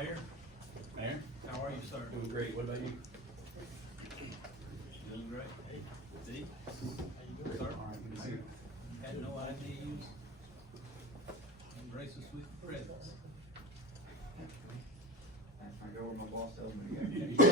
Mayor. Mayor? How are you, sir? Doing great, what about you? Doing great. Hey, Steve? How you doing, sir? All right, good to see you. Had no idea you embrace us with your presence. I go where my boss tells me to go.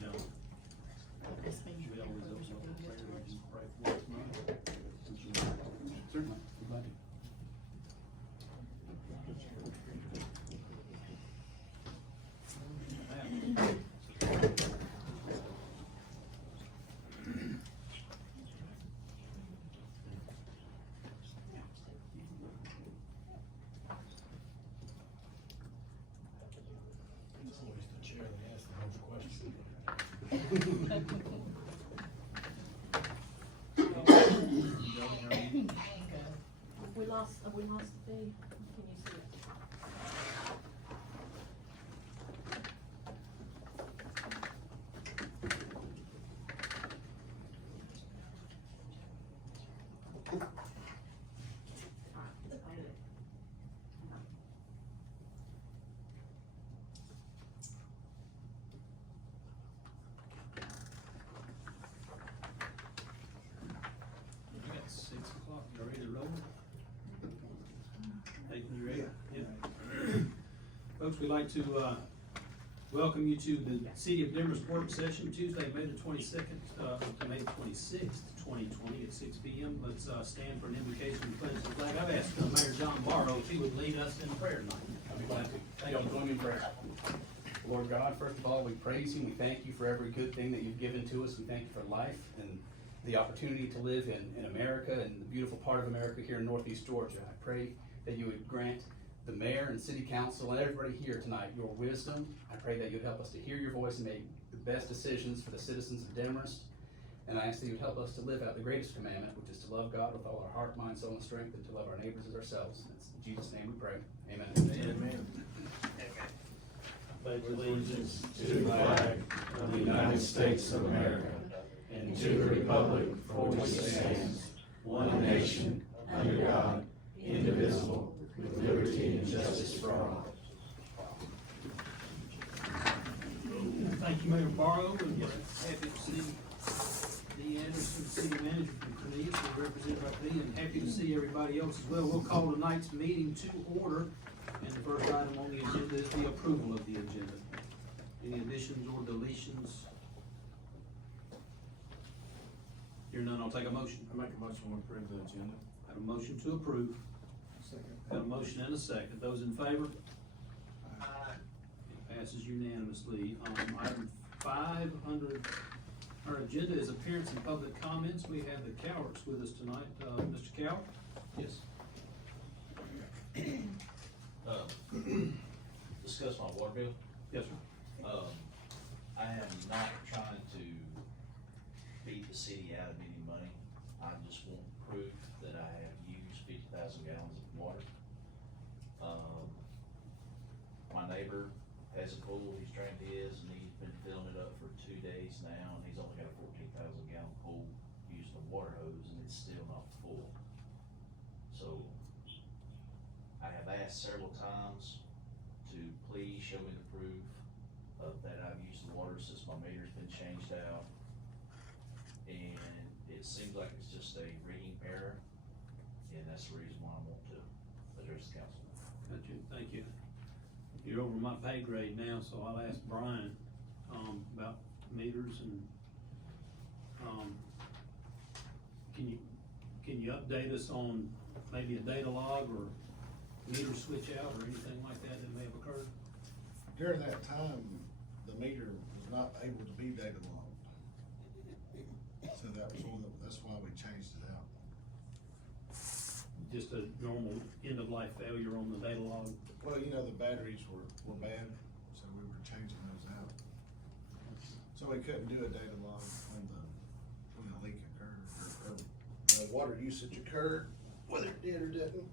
No. We always open up with prayer and just pray for us tonight. Certainly, I'm glad to. It's always the chair that asks the most questions. Have we lost the feed? Can you see it? We got 6 o'clock, you ready to roll? Nathan, you ready? Yeah. Folks, we'd like to, welcome you to the City of Demorest work session, Tuesday, May the 22nd, to May the 26th, 2020 at 6 p.m. Let's, stand for an invocation and pledge the flag. I've asked Mayor John Barrow if he would lead us in prayer tonight. I'll be glad to. Thank you. Join me in prayer. Lord God, first of all, we praise you. We thank you for every good thing that you've given to us. We thank you for life and the opportunity to live in America and the beautiful part of America here in Northeast Georgia. I pray that you would grant the mayor and city council and everybody here tonight your wisdom. I pray that you would help us to hear your voice and make the best decisions for the citizens of Demorest. And I ask that you would help us to live out the greatest commandment, which is to love God with all our heart, mind, soul, and strength, and to love our neighbors as ourselves. And it's in Jesus' name we pray. Amen. Amen. Pledge allegiance to the flag of the United States of America and to the republic for which it stands, one nation, under God, indivisible, with liberty and justice for all. Thank you, Mayor Barrow, and happy to see Dee Anderson, City Manager from Cornelius, represented by Dee, and happy to see everybody else as well. We'll call tonight's meeting to order, and the first item on the agenda is the approval of the agenda. Any additions or deletions? Hearing none, I'll take a motion. I make a motion to approve the agenda. Have a motion to approve. Second. Have a motion and a second. Those in favor? It passes unanimously. Item 5 under our agenda is appearance and public comments. We have the Cowarts with us tonight. Mr. Cowart? Yes. Discuss my water bill. Yes, sir. I am not trying to beat the city out of any money. I just want proof that I have used 50,000 gallons of water. My neighbor has a pool, he's drained his, and he's been filling it up for 2 days now, and he's only got a 14,000 gallon pool, using a water hose, and it's still not full. So, I have asked several times to please show me the proof of that I've used the water since my meter's been changed out. And it seems like it's just a reading error, and that's the reason why I want to address the council. Thank you. Thank you. You're over my pay grade now, so I'll ask Brian, about meters and Can you update us on maybe a data log or meter switch out or anything like that that may have occurred? During that time, the meter was not able to be data logged. So that's why we changed it out. Just a normal end-of-life failure on the data log? Well, you know, the batteries were bad, so we were changing those out. So we couldn't do a data log when the leak occurred, or water usage occurred, whether it did or didn't.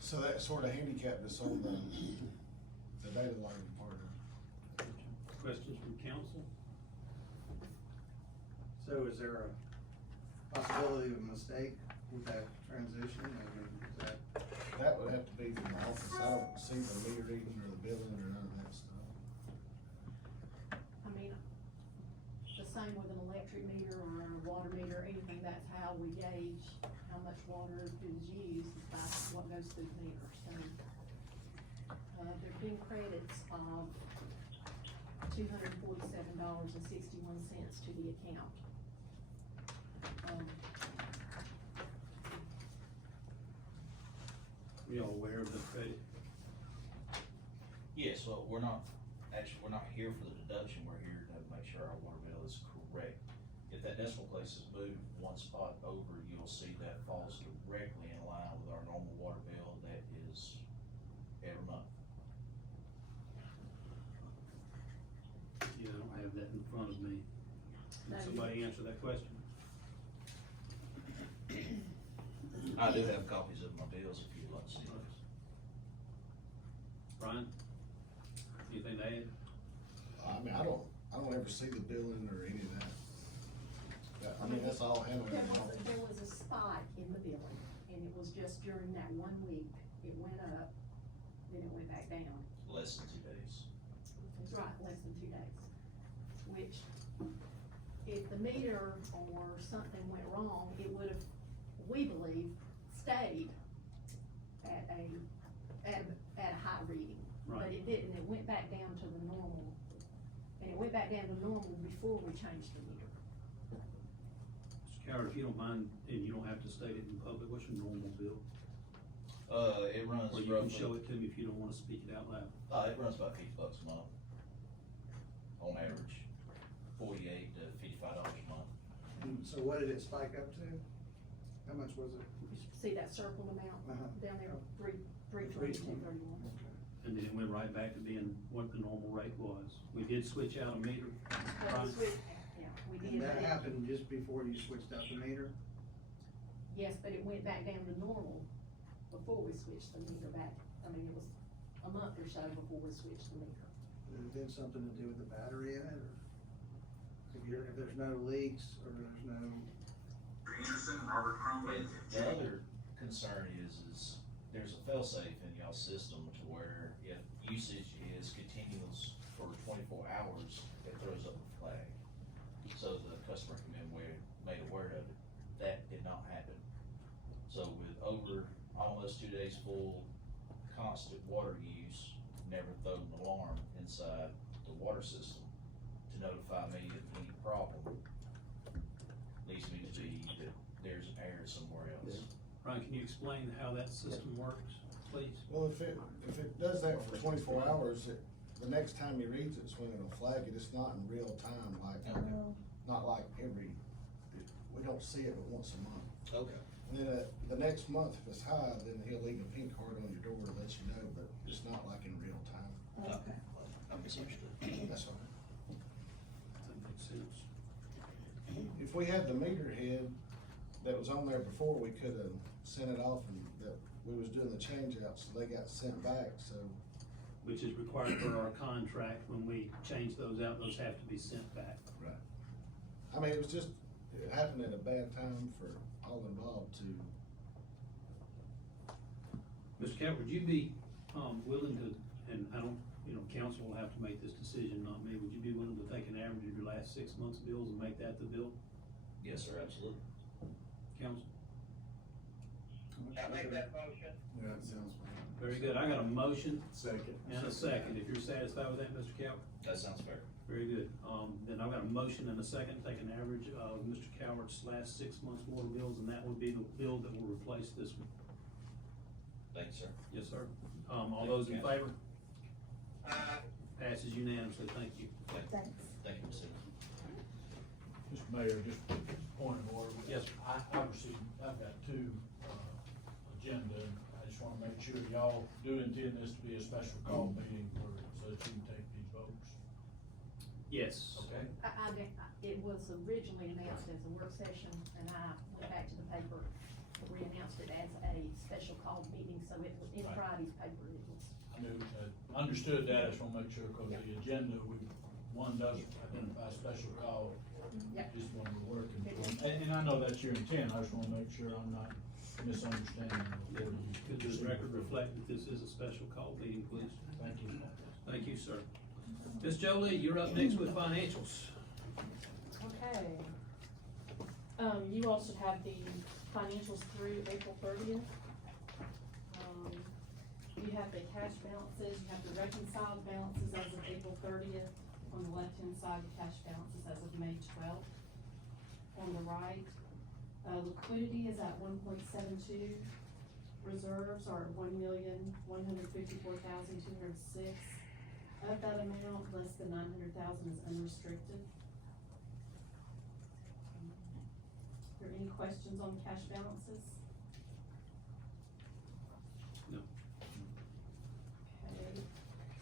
So that sort of handicapped us on the data logging part of it. Questions from council? So is there a possibility of a mistake with that transition? I mean, is that? That would have to be from the office. I don't see the meter reading or the billing or none of that stuff. I mean, the same with an electric meter or a water meter, anything, that's how we gauge how much water is used, is by what goes through the meter, so. There've been credits of $247.61 to the account. You all aware of the credit? Yes, well, we're not here for the deduction, we're here to make sure our water bill is correct. If that decimal place is moved one spot over, you'll see that falls directly in line with our normal water bill that is every month. Yeah, I don't have that in front of me. Can No. somebody answer that question? I do have copies of my bills if you'd like to see those. Brian? Anything to add? I mean, I don't ever see the billing or any of that. I mean, that's all handled in the office. There was a spike in the billing, and it was just during that 1 week, it went up, then it went back down. Less than 2 days. That's right, less than 2 days, which, if the meter or something went wrong, it would have, we believe, stayed at a high reading. But Right. it didn't, it went back down to the normal, and it went back down to normal before we changed the meter. Mr. Coward, if you don't mind, and you don't have to state it in public, what's your normal bill? It runs Or you can show it to me if you don't wanna speak it out loud. It runs about $50 a month. On average, $48 to $55 a month. So what did it spike up to? How much was it? See that circle amount down there, three twenty-two 320. thirty-one. Okay. And then it went right back to being what the normal rate was. We did switch out a meter. Well, yeah, we did. And that but it- happened just before you switched out the meter? Yes, but it went back down to normal before we switched the meter back. I mean, it was a month or so before we switched the meter. Has it been something to do with the battery in it, or? If there's no leaks, or there's no, And the other concern is there's a fail-safe in y'all's system to where if usage is continuous for 24 hours, it throws up a flag. So the customer can be made aware of it. That did not happen. So with over almost 2 days full, constant water use, never thrown an alarm inside the water system to notify me of any problem. Leads me to believe that there's an error somewhere else. Brian, can you explain how that system works, please? Well, if it does that for 24 hours, the next time he reads it, it's when it'll flag it. It's not in real time, not like we don't see it but once a month. Okay. And then the next month, if it's high, then he'll leave a pink card on your door to let you know, but it's not like in real time. Okay. I misunderstood. That's all. That makes sense. If we had the meter head that was on there before, we could have sent it off and that we was doing the change out, so they got sent back, so. Which is required for our contract. When we change those out, those have to be sent back. Right. I mean, it happened at a bad time for all involved to. Mr. Cap, would you be, willing to, and I don't, council will have to make this decision, not me, would you be willing to take an average of your last 6 months' bills and make that the bill, Yes, sir, absolutely. council? I make that motion. Yeah, that sounds fine. Very good. I got a motion Second. and a second. If you're satisfied with that, Mr. Calvert? That sounds fair. Very good. Then I've got a motion and a second, take an average of Mr. Calvert's last 6 months' water bills, and that would be the bill that will replace this one. Thank you, sir. Yes, sir. All those in favor? Aye. Passes unanimously. Thank you. Thanks. Thank you, Mr. Mr. Mayor, just point of order. Yes, sir. I've got two, agenda, and I just wanna make sure y'all do intend this to be a special call meeting so that you can take these votes, Yes. okay? It was originally announced as a work session, and I went back to the paper, re-announced it as a special call meeting, so it was in Right. Friday's paper, it was. I knew, understood that, I just wanna make sure, cause the agenda, one doesn't identify special call, Yep. just when we're working. And I know that's your intent, I just wanna make sure I'm not misunderstanding before you. Could this record reflect that this is a special call meeting, please? Thank you. Thank you, sir. Ms. Jolie, you're up next with financials. Okay. You all should have the financials through April 30th. You have the cash balances, you have the reconciled balances as of April 30th. On the left-hand side, the cash balances as of May 12th. On the right, liquidity is at 1.72. Reserves are 1,154,206. Of that amount, less than 900,000 is unrestricted. Are there any questions on cash balances? No. Okay,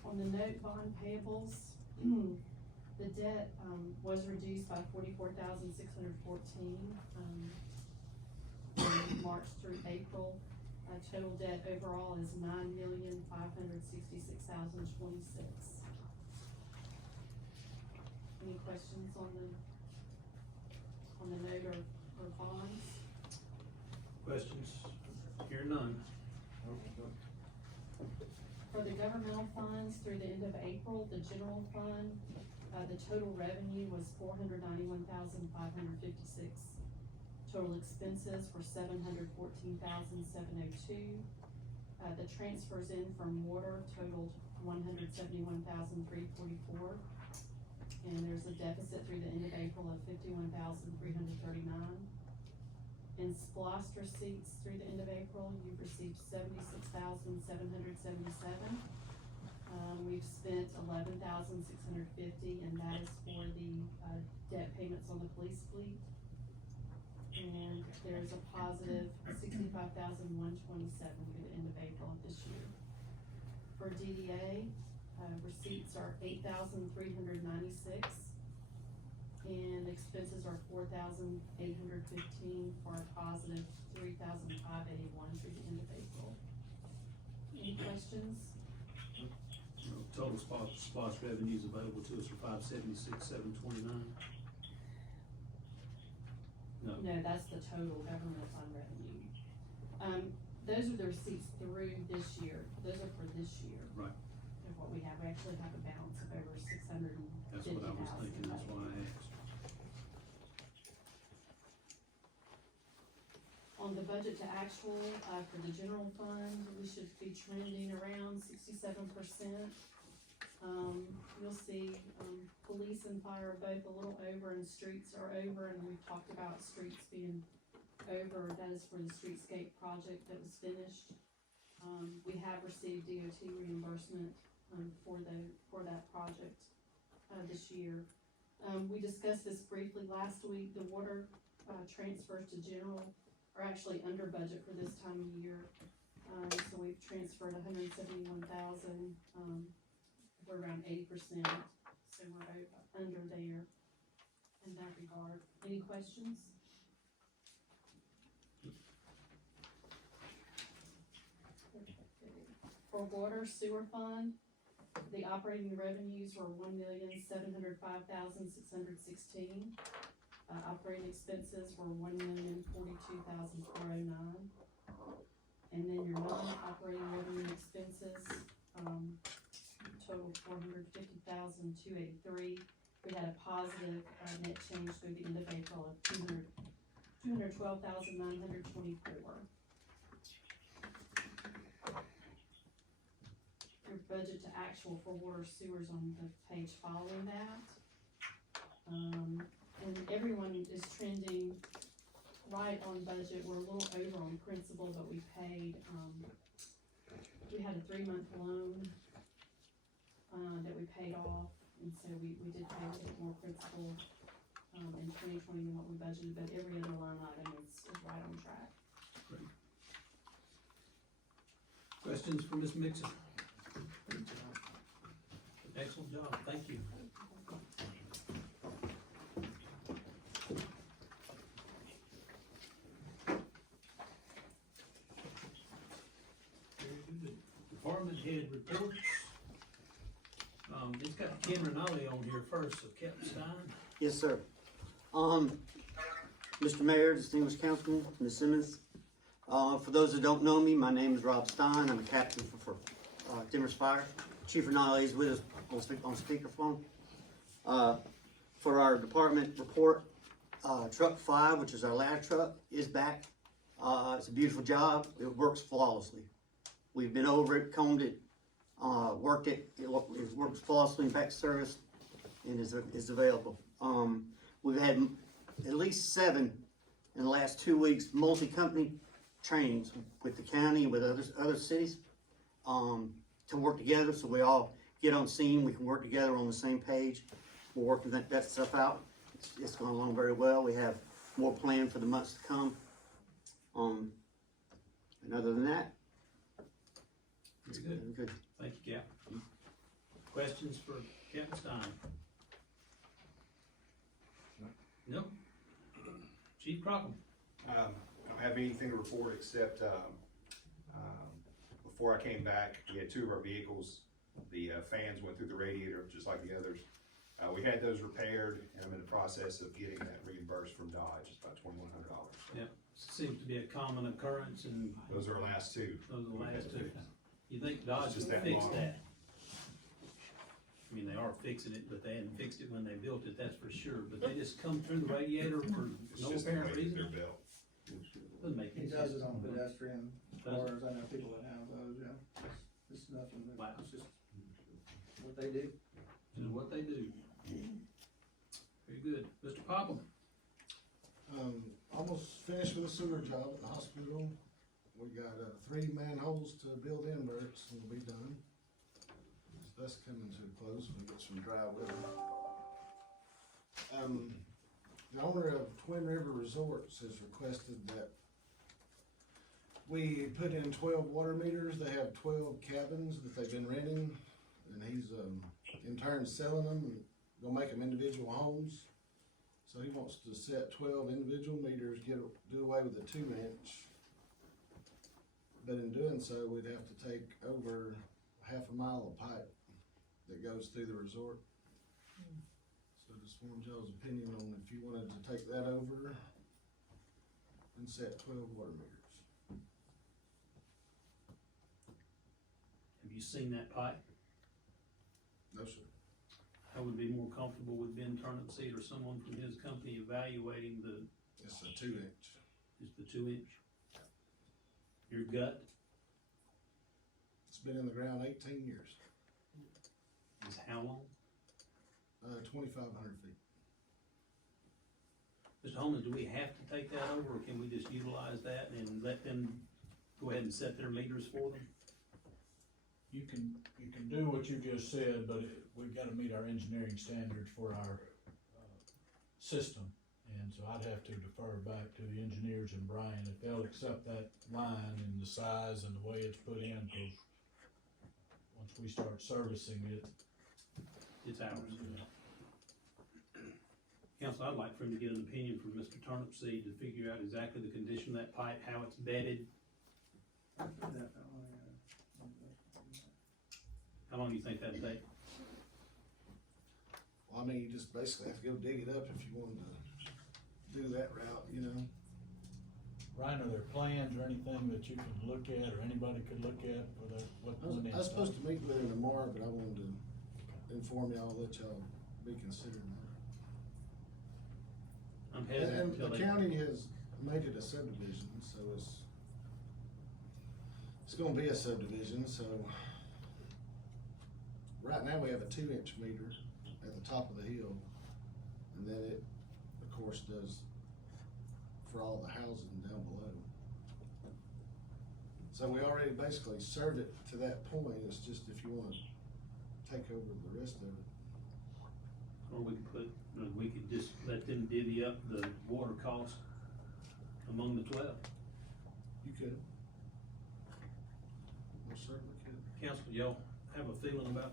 on the note bond payables, the debt, was reduced by 44,614, from March through April. Total debt overall is 9,566,026. Any questions on the note or bonds? Questions? Hear none. For the governmental funds, through the end of April, the general fund, the total revenue was 491,556. Total expenses were 714,702. The transfers in from water totaled 171,344. And there's a deficit through the end of April of 51,339. In SPOSS receipts through the end of April, you've received 76,777. We've spent 11,650, and that is for the debt payments on the police fleet. And there's a positive 65,127 through the end of April of this year. For DDA, receipts are 8,396, and expenses are 4,815 for a positive 3,581 through the end of April. Any questions? Total SPOS revenues available to us are 576,729. No. No, that's the total government fund revenue. Those are the receipts through this year, those are for this year. Right. Of what we have, we actually have a balance of over 650,000. That's what I was thinking, that's why I asked. On the budget to actual, for the general fund, we should be trending around 67%. You'll see, police and fire are both a little over, and streets are over, and we've talked about streets being over. That is for the streetscape project that was finished. We have received DOT reimbursement, for that project, this year. We discussed this briefly last week. The water, transfers to general are actually under budget for this time of year. So we've transferred 171,000, we're around 80%, so we're under there in that regard. Any questions? For water sewer fund, the operating revenues were 1,705,616. Operating expenses were 1,042,409. And then your non-operating revenue expenses, total 450,283. We had a positive, net change through the end of April of 212,924. your budget to actual for water sewers on the page following that. And everyone is trending right on budget. We're a little over on principal, but we paid, we had a 3-month loan, that we paid off, and so we did pay a bit more principal, in 2020 than what we budgeted, but every other line item is right on track. Questions for Ms. Mixon? Excellent job, thank you. Very good. Department head reports. It's got Ken Rinaldi on here first, so Captain Stein. Yes, sir. Mr. Mayor, distinguished councilman, Ms. Simonds. For those that don't know me, my name is Rob Stein. I'm a captain for Demorest Fire. Chief Rinaldi is with us on speakerphone. For our department report, truck 5, which is our ladder truck, is back. It's a beautiful job. It works flawlessly. We've been over it, combed it, worked it. It works flawlessly in back service and is available. We've had at least 7 in the last 2 weeks, multi-company trainings with the county and with other cities, to work together so we all get on scene. We can work together on the same page. We're working that stuff out. It's going along very well. We have more planned for the months to come. And other than that, It's good. good. Thank you, Captain. Questions for Captain Stein? No? Chief Crockham? I don't have anything to report except, before I came back, we had 2 of our vehicles. The fans went through the radiator just like the others. We had those repaired, and I'm in the process of getting that reimbursed from Dodge. It's about $2,100. Yep, seems to be a common occurrence, and Those are our last 2. those are the last 2. fixed. You think Dodge It's just will that fix long. that? I mean, they are fixing it, but they hadn't fixed it when they built it, that's for sure. But they just come through the radiator for It's no just the apparent way that they're reason? built. Doesn't make He any does sense. it on pedestrian Does it? cars, I know people that have those, yeah. It's nothing, Wow. it's just what they do. This is what they do. Very good. Mr. Popham? Almost finished with the sewer job at the hospital. We got 3 manholes to build inverts and we'll be done. So that's coming to a close when we get some dry weather. The owner of Twin River Resorts has requested that we put in 12 water meters. They have 12 cabins that they've been renting, and he's in turn selling them and gonna make them individual homes. So he wants to set 12 individual meters, do away with the 2-inch. But in doing so, we'd have to take over half a mile of pipe that goes through the resort. So just wanted y'all's opinion on if you wanted to take that over and set 12 water meters. Have you seen that pipe? No, sir. I would be more comfortable with Ben Turnipseed or someone from his company evaluating It's a 2-inch. just the 2-inch. Your gut It's been in the ground 18 years, is how long? 2,500 feet. Mr. Homans, do we have to take that over, or can we just utilize that and let them go ahead and set their meters for them? You can do what you just said, but we've gotta meet our engineering standards for our, system. And so I'd have to defer back to the engineers and Brian if they'll accept that line and the size and the way it's put in, cause once we start servicing it. It's ours. Council, I'd like for him to get an opinion from Mr. Turnipseed to figure out exactly the condition of that pipe, how it's bedded. Definitely. How long do you think that'd take? Well, I mean, you just basically have to go dig it up if you wanted to do that route, you know. Ryan, are there plans or anything that you can look at or anybody could look at for that, what? I was supposed to meet with him tomorrow, but I wanted to inform y'all, let y'all be considering that. I'm hesitant And until the they. county has made it a subdivision, so it's gonna be a subdivision, so right now we have a 2-inch meter at the top of the hill. And then it, of course, does for all the housing down below. So we already basically served it to that point, it's just if you wanna take over the rest of it. Or we could just let them divvy up the water cost among the 12. You could. Most certainly could. Council, y'all have a feeling about,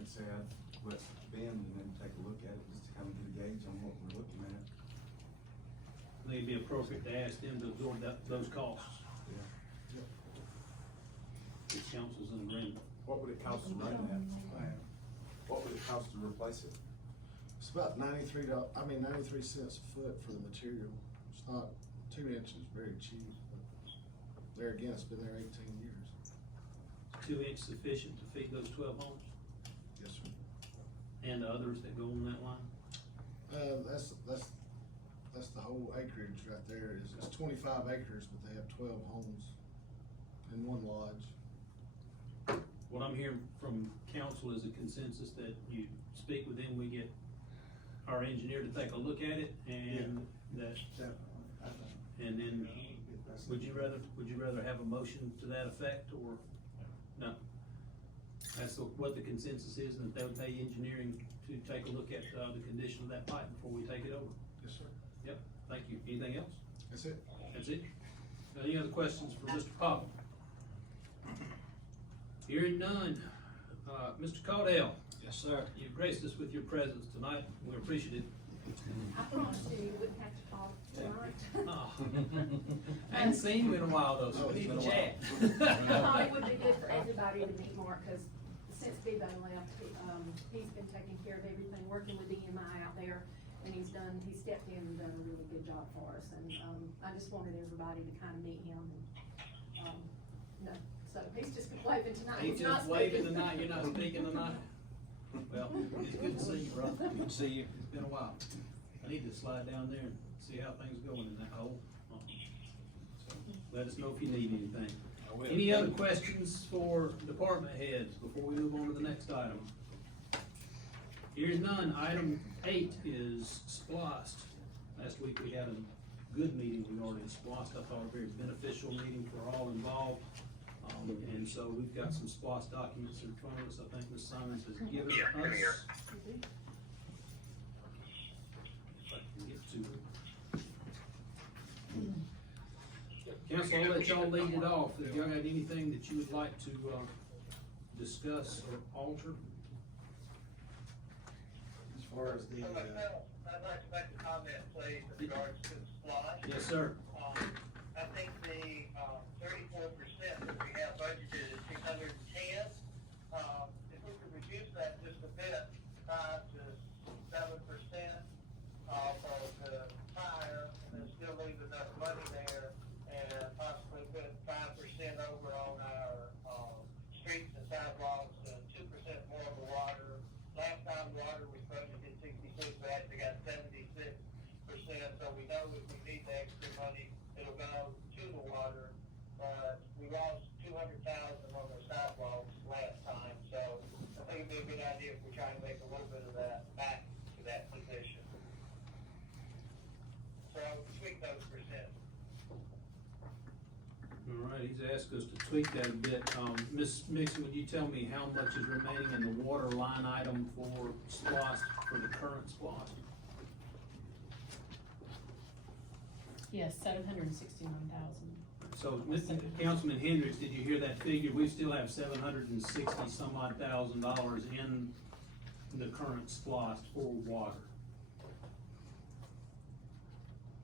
I'd say I'd let Ben and then take a look at it, just to kind of get a gauge on what we're looking at. it'd be appropriate to ask them to absorb those costs? If council's in agreement. What would it cost to run that? What would it cost to replace it? It's about 93 cents a foot for the material. It's not, 2 inches, very cheap, but there again, it's been there 18 years. 2 inch sufficient to feed those 12 homes Yes, sir. and the others that go on that line? That's the whole acreage right there. It's 25 acres, but they have 12 homes in one lodge. What I'm hearing from council is a consensus that you speak with them, we get our engineer to take a look at it, and that, and then, would you rather have a motion to that effect, or, no? That's what the consensus is, and that they would pay engineering to take a look at, the condition of that pipe before we take it over. Yes, sir. Yep, thank you. Anything else? That's it. That's it? Any other questions for Mr. Pop? Hearing none. Mr. Caudell, Yes, sir. you've graced us with your presence tonight. We appreciate it. I promised you wouldn't have to call tonight. Oh. I hadn't seen you in a while though, so we need to chat. I thought it would be good for everybody to meet Mark, cause since Bebo left, he's been taking care of everything, working with EMI out there. And he's stepped in and done a really good job for us, and, I just wanted everybody to kind of meet him, and, no, so he's just waving tonight. He's not just waving speaking. tonight, you're not speaking tonight? Well, it's good to see you, bro. Good to see you. It's been a while. I need to slide down there and see how things going in that hole. So, let us know if you need anything. Any other questions for department heads before we move on to the next item? Here's none. Item 8 is SPLOST. Last week we had a good meeting regarding SPLOST. I thought a very beneficial meeting for all involved. And so we've got some SPLOST documents in front of us. I think Ms. Simonds has given us. If I can get to it. Council, I'll let y'all lead it off. If y'all got anything that you would like to, discuss or alter? As far as the, I'd like to make a comment, please, in regards to the SPLOST. Yes, sir. I think the 34% that we have budgeted is 610. If we could reduce that just a bit, 5 to 7% off of the fire, and then still leave enough money there, and possibly put 5% over on our streets and sidewalks, and 2% more of the water. Last time water was budgeted 66, we actually got 76%, so we know if we need the extra money, it'll go to the water. But we lost 200,000 on the sidewalks last time, so I think it'd be a good idea if we try and make a little bit of that back to that position. So tweak those percent. All right, he's asked us to tweak that a bit. Ms. Mixon, would you tell me how much is remaining in the water line item for SPLOST, for the current SPLOST? Yes, 769,000. So, Mr. Councilman Hendricks, did you hear that figure? We still have $760,000 in the current SPLOST for water.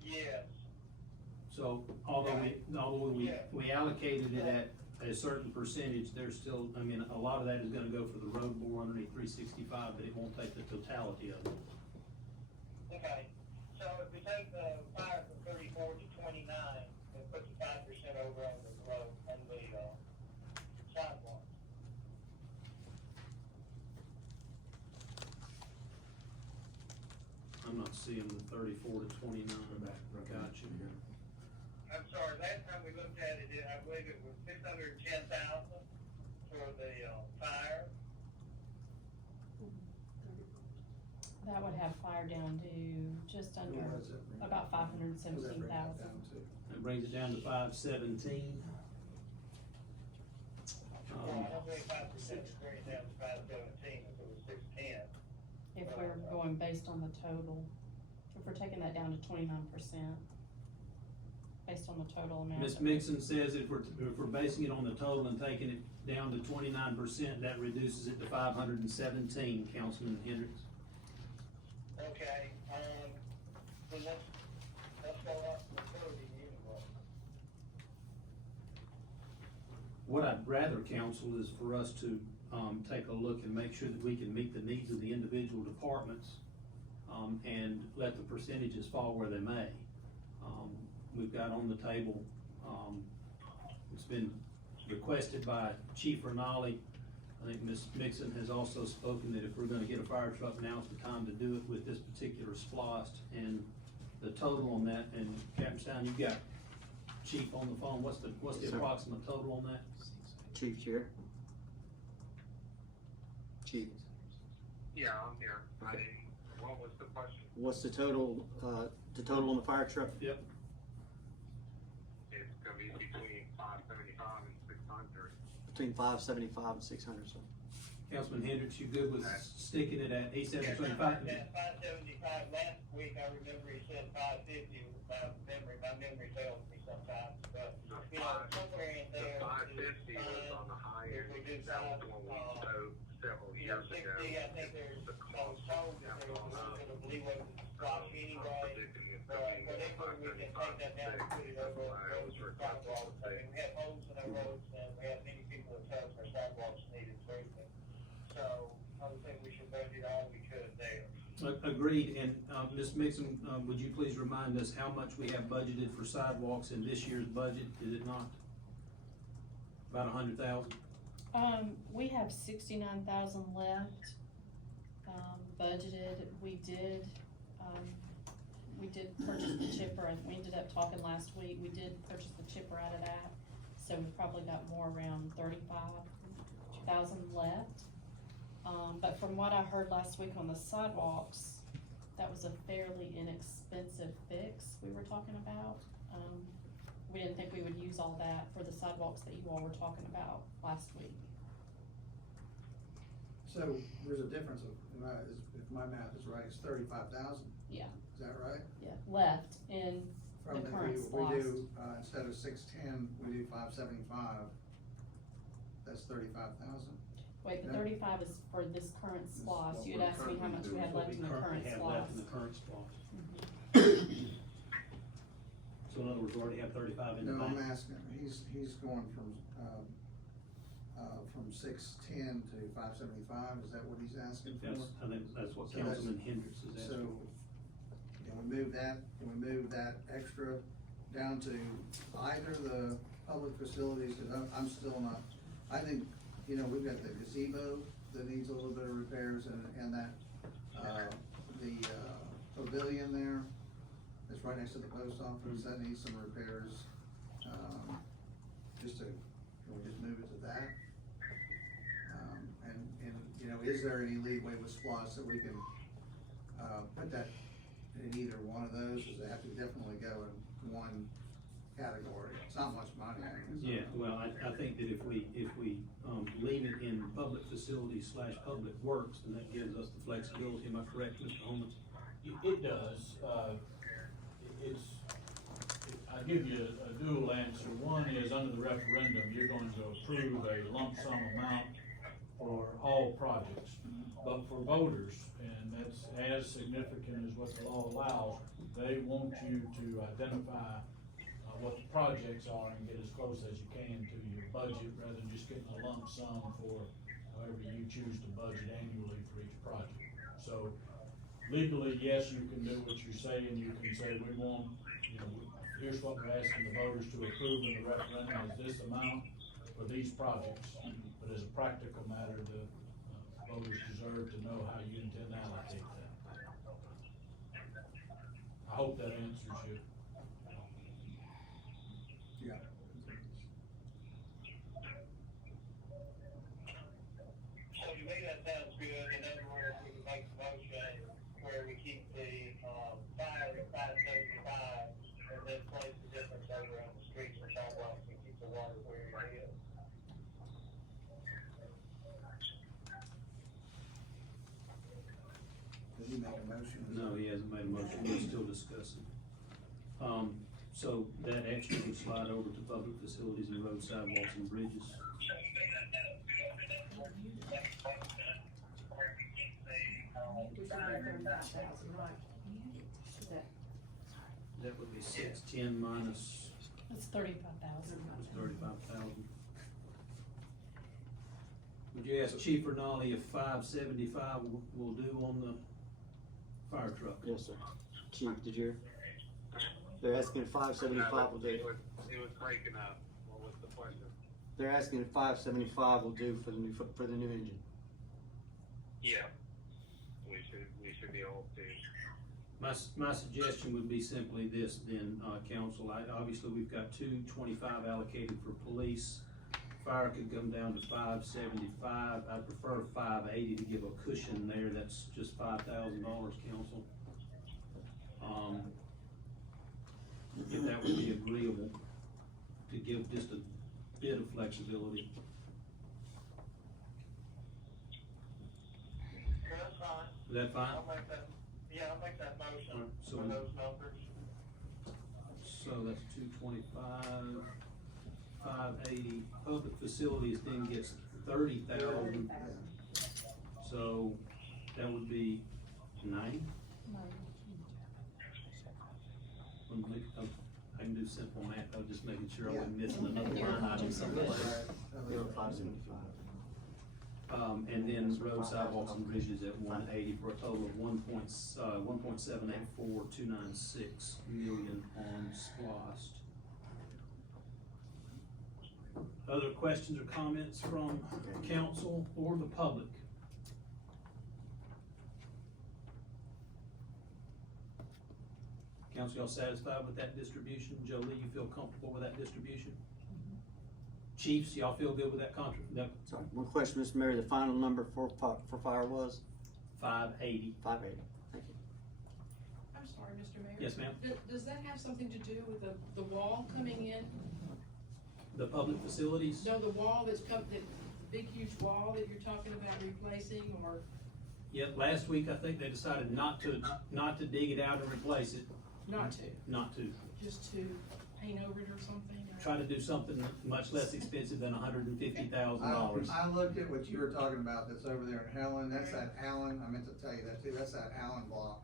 Yes. So, although we allocated it at a certain percentage, there's still, I mean, a lot of that is gonna go for the road bore underneath 365, but it won't take the totality of it. Okay, so if we take the fire from 34 to 29, and put the 5% over on the road, on the sidewalk. I'm not seeing the 34 to 29. Gotcha. I'm sorry, last time we looked at it, I believe it was 610,000 for the fire, that would have fire down to just under, What does it bring- about what does that 517,000. bring it down to? That brings it down to 517. Well, I don't think 5% is bringing it down to 517, if it was 610. If we're going based on the total, if we're taking that down to 29%, based on the total amount. Ms. Mixon says if we're basing it on the total and taking it down to 29%, that reduces it to 517, Councilman Hendricks. Okay, so let's go up to 30 anyway. What I'd rather, council, is for us to, take a look and make sure that we can meet the needs of the individual departments, and let the percentages fall where they may. We've got on the table, it's been requested by Chief Rinaldi. I think Ms. Mixon has also spoken that if we're gonna get a fire truck, now's the time to do it with this particular SPOS. And the total on that, and Captain Stein, you got Chief on the phone, what's the Yes, sir. approximate total on that? Chief Chair. Chief, Yeah, I'm here. What was the question? what's the total on the fire truck? Yep. It's gonna be between 575 and 600. Between 575 and 600, sir. Councilman Hendricks, you good with sticking it at Yeah, 875? that 575, last week I remember he said 550, my memory fails me sometimes, but, you know, somewhere in there. The 550 was on the high If end. we do That was five, one we sold several you know, years 60, ago. I think there's, The cost told that has there was gone a up. little bit of leeway with the stock I'm anyway. predicting it's But gonna be whatever, we can take that down and put it over on roads and sidewalks. I mean, we have holes in our roads and we have many people that tell us our sidewalks need improvement. So I would think we should budget all we could there. Agreed, and, Ms. Mixon, would you please remind us how much we have budgeted for sidewalks in this year's budget, is it not? About 100,000? We have 69,000 left, budgeted. We did purchase the chipper, and we ended up talking last week, we did purchase the chipper out of that. So we've probably got more around 35,000 left. But from what I heard last week on the sidewalks, that was a fairly inexpensive fix we were talking about. We didn't think we would use all that for the sidewalks that you all were talking about last week. So there's a difference of, if my math is right, it's 35,000, Yeah, is that right? yeah, left in From the if current we SPOS. do, instead of 610, we do 575, that's 35,000. Wait, the Yeah. 35 is for this current SPOS. what You we're had asked me how much we had What left we in the current currently have left in the SPOS. current SPOS. Mhm. So in other words, we already have 35 in the No, I'm bank. asking, he's going from 610 to 575, is that what he's asking for? Yes, I think that's what So that's- Councilman Hendricks is So, asking for. can we move that extra down to either the public facilities, cause I'm still not, I think, you know, we've got the gazebo that needs a little bit of repairs and that, the pavilion there, that's right next to the post office, that needs some repairs. Can we just move it to that? And, you know, is there any leeway with SPOS that we can, put that in either one of those, does it have to definitely go in one category? It's not much money, I mean. Yeah, well, I think that if we, leave it in public facilities / public works, then that gives us the flexibility, am I correct, Mr. Homans? It does, I'll give you a dual answer. One is, under the referendum, you're going to approve a lump sum amount for all projects. But for voters, and that's as significant as what the law allows, they want you to identify what the projects are and get as close as you can to your budget, rather than just getting a lump sum for however you choose to budget annually for each project. So legally, yes, you can do what you're saying. You can say, we want, you know, here's what we're asking the voters to approve in the referendum, is this amount for these projects. But as a practical matter, the voters deserve to know how you intend to allocate that. I hope that answers you. Yeah. So to me, that sounds good. In other words, we can make the motion where Did he make a motion? No, he hasn't made a motion, we're still discussing. So that extra would slide over to public facilities and road sidewalks and bridges. We should go 35,000, right? Is that, That would be 610 minus, That's 35,000. was 35,000. Would you ask Chief Rinaldi if 575 will do on the fire truck? Yes, sir. Chief, did you hear? They're asking if 575 will do. It was breaking up. What was the question? They're asking if 575 will do for the new engine. Yeah. We should be able to. My suggestion would be simply this then, council, obviously we've got 225 allocated for police. Fire could come down to 575, I'd prefer 580 to give a cushion there, that's just $5,000, council. If that would be agreeable, to give just a bit of flexibility. Yeah, that's fine. Is that fine? I'll make that, yeah, I'll make that motion Alright, so for we- those numbers. So that's 225, 580, public facilities then gets 30,000, so that would be 90? I can do simple math, I was just making sure I wasn't missing another line item somewhere. They were 575. And then road sidewalks and bridges at 180 for a total of 1.784296 million on SPOST. Other questions or comments from council or the public? Council, y'all satisfied with that distribution? Jolie, you feel comfortable with that distribution? Chiefs, y'all feel good with that contract? Sorry, one question, Mr. Mayor, the final number for fire was? 580. 580, thank you. I'm sorry, Mr. Mayor. Yes, ma'am. Does that have something to do with the wall coming in? The public facilities? No, the wall that's the big huge wall that you're talking about replacing, or? Yep, last week I think they decided not to dig it out and replace it. Not to, Not to. just to paint over it or something? or- Try to do something much less expensive than $150,000. I looked at what you were talking about that's over there in Helen, that's that Allen, I meant to tell you that too, that's that Allen block.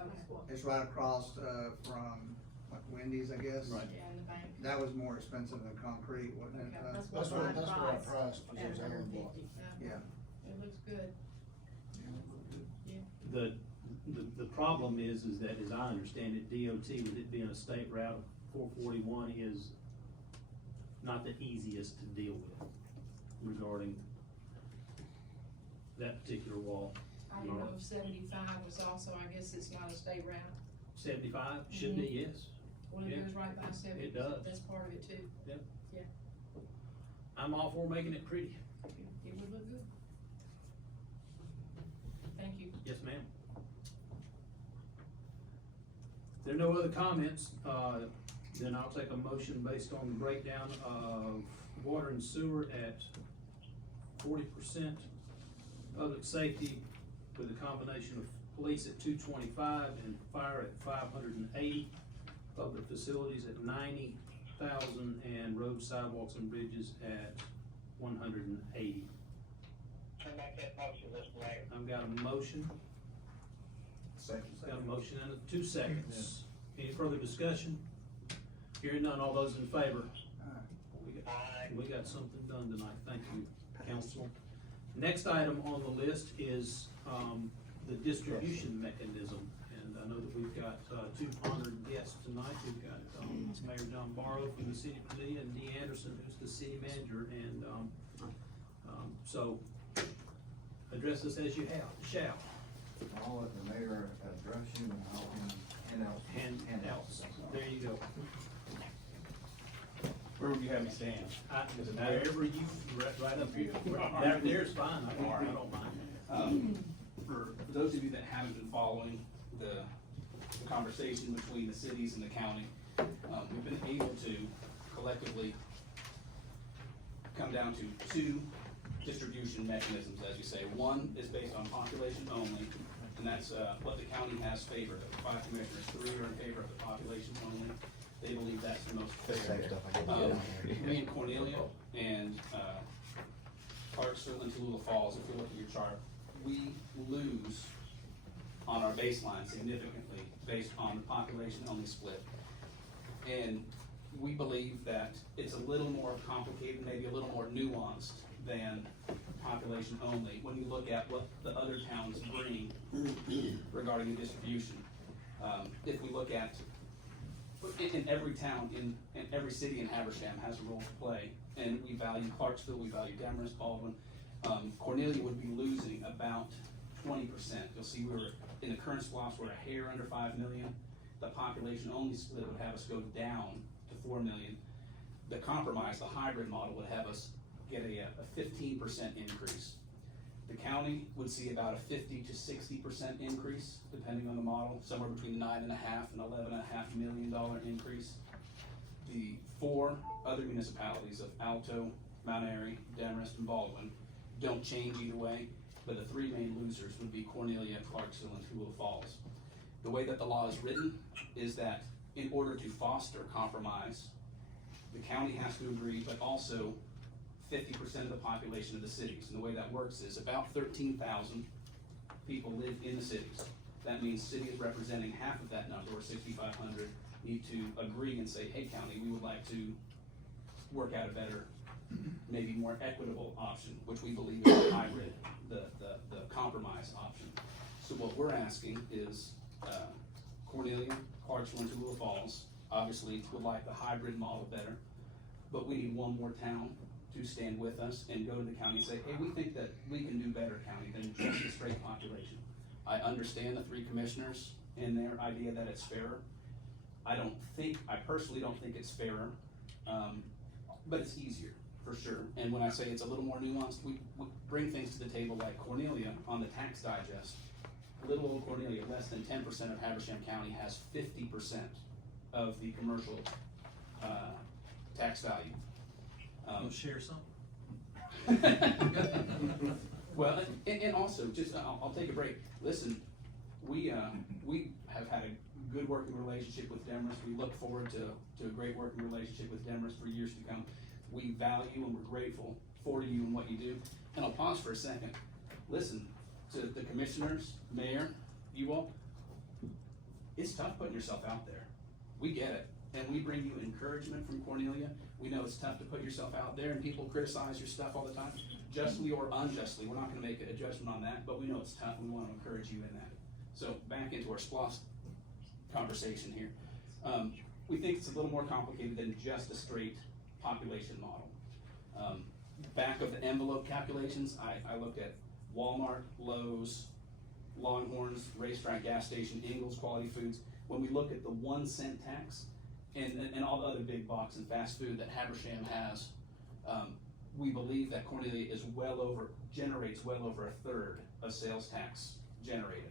Okay, It's right across, from, like Wendy's, I guess. Right. yeah, in the bank. That was more expensive than concrete, wasn't it? Okay, That's what I priced, was those Allen blocks. Yeah. It looks good. The problem is that, as I understand it, DOT, with it being a state route, 441 is not the easiest to deal with regarding that particular wall. I don't know if 75 was also, I guess it's not a state route. 75 should be, yes. One that Yeah. goes right by 70. It does. That's part of it too. I'm all for making it pretty. It would look good. Thank you. Yes, ma'am. If there are no other comments, then I'll take a motion based on the breakdown of water and sewer at 40%, public safety with a combination of police at 225 and fire at 580, public facilities at 90,000, and road, sidewalks, and bridges at 180. Can make that motion, Mr. Mayor. I've got a motion. Second. Got a motion and 2 seconds. Any further discussion? Hearing none, all those in favor? We got something done tonight, thank you, council. Next item on the list is, the distribution mechanism. And I know that we've got, 2 honored guests tonight. We've got, Mayor John Barrow from the city of Padilla and Dee Anderson, who's the city manager, and, so, address us as you shall. I'll let the mayor address you and I'll Handouts, there you go. Where would you have me stand? Wherever you, right up here, there's fine, I don't mind. For those of you that haven't been following the conversation between the cities and the county, we've been able to collectively come down to 2 distribution mechanisms, as you say. One is based on population only, and that's, what the county has favored. Of the 5 commissioners, 3 are in favor of the population only. They believe that's the most fair. Me and Cornelia and, Clarksville and Tallulah Falls, if you look at your chart, we lose on our baseline significantly based on the population only split. And we believe that it's a little more complicated, maybe a little more nuanced than population only, when you look at what the other towns bring regarding the distribution. If we look at, in every town, in every city in Habersham has a role to play, and we value Clarksville, we value Demorest, Baldwin. Cornelia would be losing about 20%. You'll see we were, in the current swaps, we're a hair under 5 million. The population only split would have us go down to 4 million. The compromise, the hybrid model, would have us get a 15% increase. The county would see about a 50 to 60% increase, depending on the model, somewhere between $9.5 and $11.5 million increase. The 4 other municipalities of Alto, Mount Airy, Demorest, and Baldwin don't change either way, but the 3 main losers would be Cornelia, Clarksville, and Tallulah Falls. The way that the law is written is that in order to foster compromise, the county has to agree, but also 50% of the population of the cities. And the way that works is about 13,000 people live in the cities. That means cities representing half of that number, or 6,500, need to agree and say, hey, county, we would like to work out a better, maybe more equitable option, which we believe is the hybrid, the compromise option. So what we're asking is, Cornelia, Clarksville, and Tallulah Falls, obviously would like the hybrid model better, but we need one more town to stand with us and go to the county and say, hey, we think that we can do better, county, than just the straight population. I understand the 3 commissioners and their idea that it's fairer. I personally don't think it's fairer, but it's easier, for sure. And when I say it's a little more nuanced, we bring things to the table like Cornelia on the tax digest. Little old Cornelia, less than 10% of Habersham County has 50% of the commercial, tax value. You'll share something? Well, and also, just, I'll take a break. Listen, we have had a good working relationship with Demorest. We look forward to a great working relationship with Demorest for years to come. We value and we're grateful for you and what you do. And I'll pause for a second. Listen, to the commissioners, mayor, you all, it's tough putting yourself out there. We get it. And we bring you encouragement from Cornelia. We know it's tough to put yourself out there, and people criticize your stuff all the time, justly or unjustly. We're not gonna make a judgment on that, but we know it's tough, and we wanna encourage you in that. So back into our SPLOST conversation here. We think it's a little more complicated than just a straight population model. Back of the envelope calculations, I looked at Walmart, Lowe's, Longhorns, Racetrack Gas Station, Ingles, Quality Foods. When we look at the 1 cent tax, and all the other big box and fast food that Habersham has, we believe that Cornelia is generates well over a third of sales tax generated.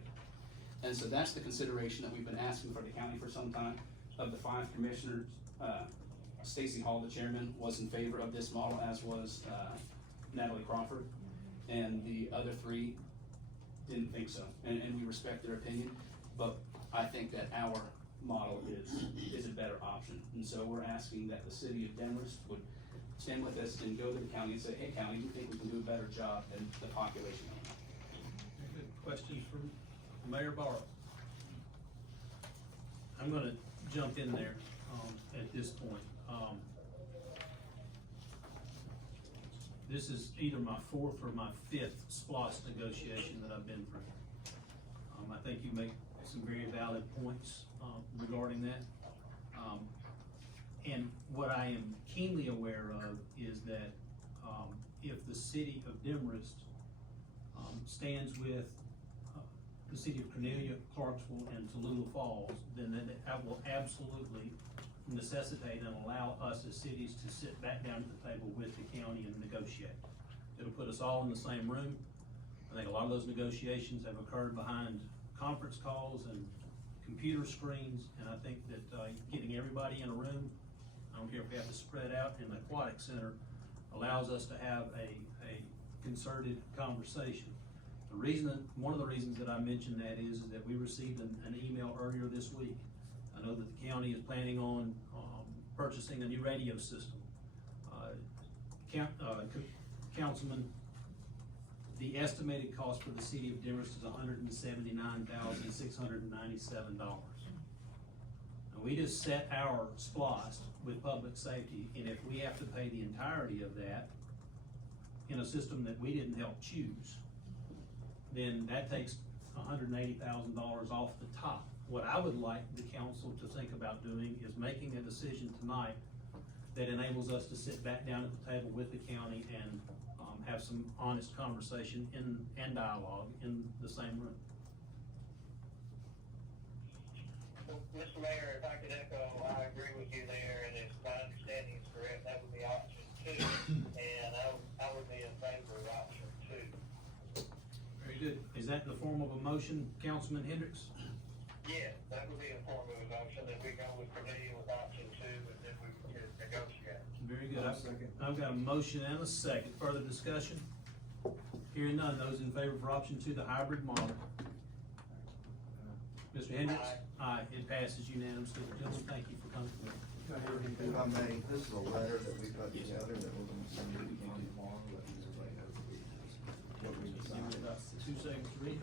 And so that's the consideration that we've been asking for the county for some time. Of the 5 commissioners, Stacy Hall, the chairman, was in favor of this model, as was Natalie Crawford, and the other 3 didn't think so, and we respect their opinion, but I think that our model is a better option. And so we're asking that the city of Demorest would stand with us and go to the county and say, hey, county, we think we can do a better job than the population. Good. Questions from Mayor Barrow? I'm gonna jump in there, at this point. This is either my 4th or my 5th SPLOST negotiation that I've been through. I think you make some very valid points, regarding that. And what I am keenly aware of is that, if the city of Demorest, stands with, the city of Cornelia, Clarksville, and Tallulah Falls, then that will absolutely necessitate and allow us as cities to sit back down at the table with the county and negotiate. It'll put us all in the same room. I think a lot of those negotiations have occurred behind conference calls and computer screens, and I think that getting everybody in a room, I don't care if we have to spread out in the aquatic center, allows us to have a concerted conversation. One of the reasons that I mentioned that is that we received an email earlier this week. I know that the county is planning on, purchasing a new radio system. Councilman, the estimated cost for the city of Demorest is $179,697. And we just set our SPOS with public safety, and if we have to pay the entirety of that in a system that we didn't help choose, then that takes $180,000 off the top. What I would like the council to think about doing is making a decision tonight that enables us to sit back down at the table with the county and have some honest conversation and dialogue in the same room. Mr. Mayor, if I could echo, I agree with you there, and if my understanding is correct, that would be option 2, and I would be in favor of option 2. Very good. Is that in the form of a motion, Councilman Hendricks? Yes, that would be in form of a motion, that we go with proceeding with option 2, and then we could negotiate. Very good. I've got a motion and a second. Further discussion? Hearing none, those in favor for option 2, the hybrid model. Mr. Hendricks? Aye. It passes unanimously. Gentlemen, thank you for coming. If I may, this is a letter that we put together that we're gonna send to the county tomorrow, let everybody know what we Give decided. me about 2 seconds to read.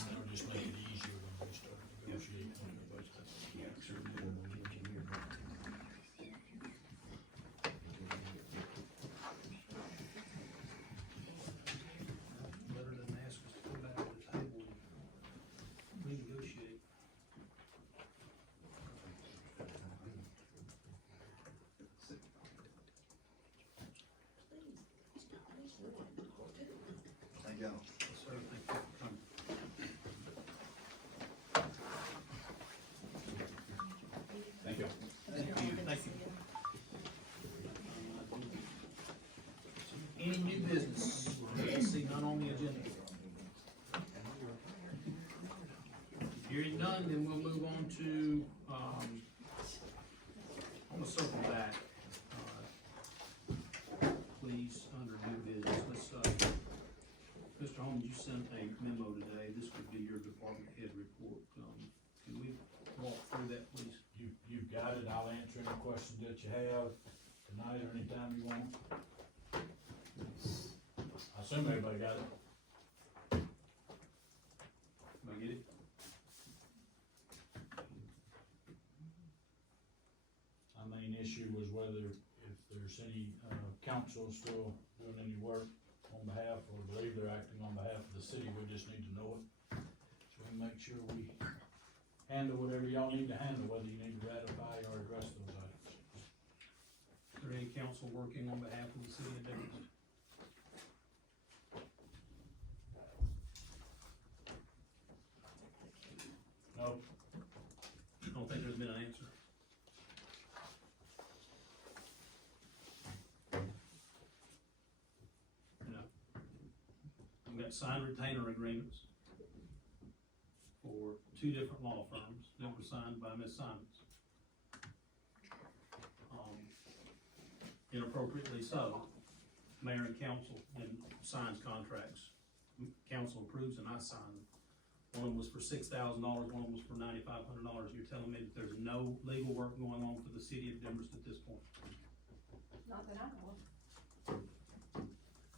That'll just make it easier when we start negotiating on the budget. Letter doesn't ask us to go back to the table and renegotiate. Thank y'all. Yes, sir. Thank you for coming. Thank you. Thank you. Thank you. Any new business? I see none on the agenda. Hearing none, then we'll move on to, I'm gonna circle back, please, under new business. Let's, Mr. Homans, you sent a memo today. This would be your department head report. Can we walk through that, please? You've got it, I'll answer any questions that you have tonight or anytime you want. I assume everybody got it. Can I get it? Our main issue was whether if there's any, council still doing any work on behalf, or believe they're acting on behalf of the city, we just need to know it. So we can make sure we handle whatever y'all need to handle, whether you need to ratify or address those items. Is there any council working on behalf of the city of Demorest? No, I don't think there's been an answer. No. We've got signed retainer agreements for 2 different law firms that were signed by Ms. Simonds. Inappropriately so, mayor and council then signs contracts. Council approves and I sign them. One of them was for $6,000, one of them was for $9,500. You're telling me that there's no legal work going on for the city of Demorest at this point? Not that I know of.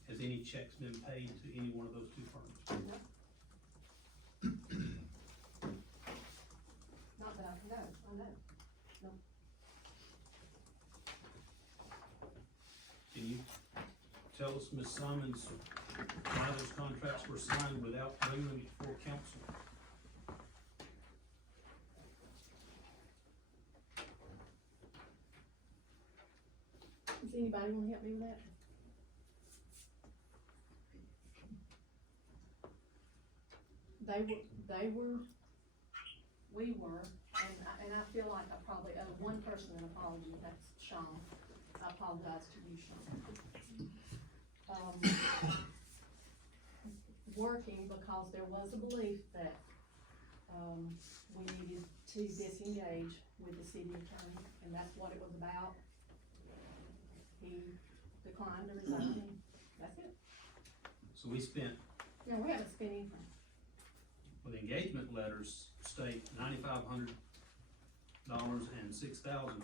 Has any checks been paid to any one of those 2 firms? No. Not that I can know, I know. No. Can you tell us, Ms. Simonds, why those contracts were signed without bringing them before council? Does anybody wanna help me with that? We were, and I feel like I probably owe one person an apology, that's Sean. I apologize to you, Sean. working because there was a belief that, we needed to disengage with the city attorney, and that's what it was about. He declined to resign, and that's it. So we spent, No, we haven't spent anything. well, the engagement letters state $9,500 and $6,000.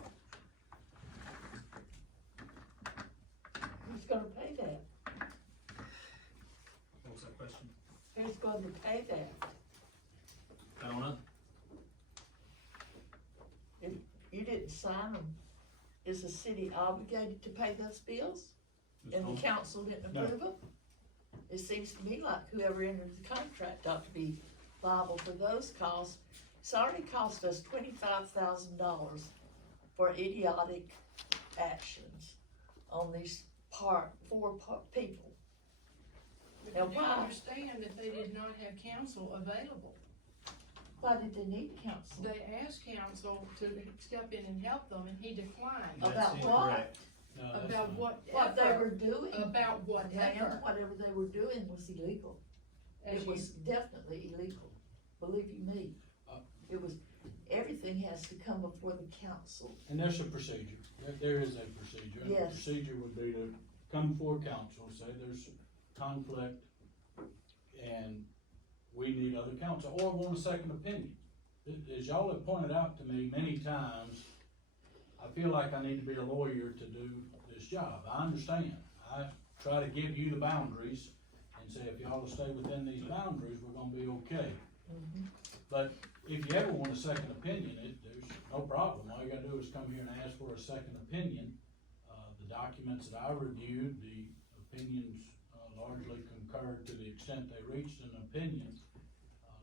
Who's gonna pay that? What was that question? Who's gonna pay that? I don't know. If you didn't sign them, is the city obligated to pay those bills? And the council didn't No. approve them? It seems to me like whoever entered the contract ought to be liable for those costs. It's already cost us $25,000 for idiotic actions on these four people. But Now, you do why? understand that they did not have counsel available. Why did they need counsel? They asked counsel to step in and help them, and he declined. About That's what? incorrect. No, that's About fine. What they were whatever, doing. about Man, whatever. whatever they were doing was illegal. As It you- was definitely illegal, believe you me. It was, everything has to come before the council. And there's a procedure, there is a procedure, and the Yes. procedure would be to come before council, say there's conflict, and we need other counsel, or want a second opinion. As y'all have pointed out to me many times, I feel like I need to be a lawyer to do this job. I understand. I try to give you the boundaries and say, if y'all will stay within these boundaries, we're gonna be okay. But if you ever want a second opinion, there's no problem. All you gotta do is come here and ask for a second opinion. The documents that I reviewed, the opinions largely concurred to the extent they reached an opinion,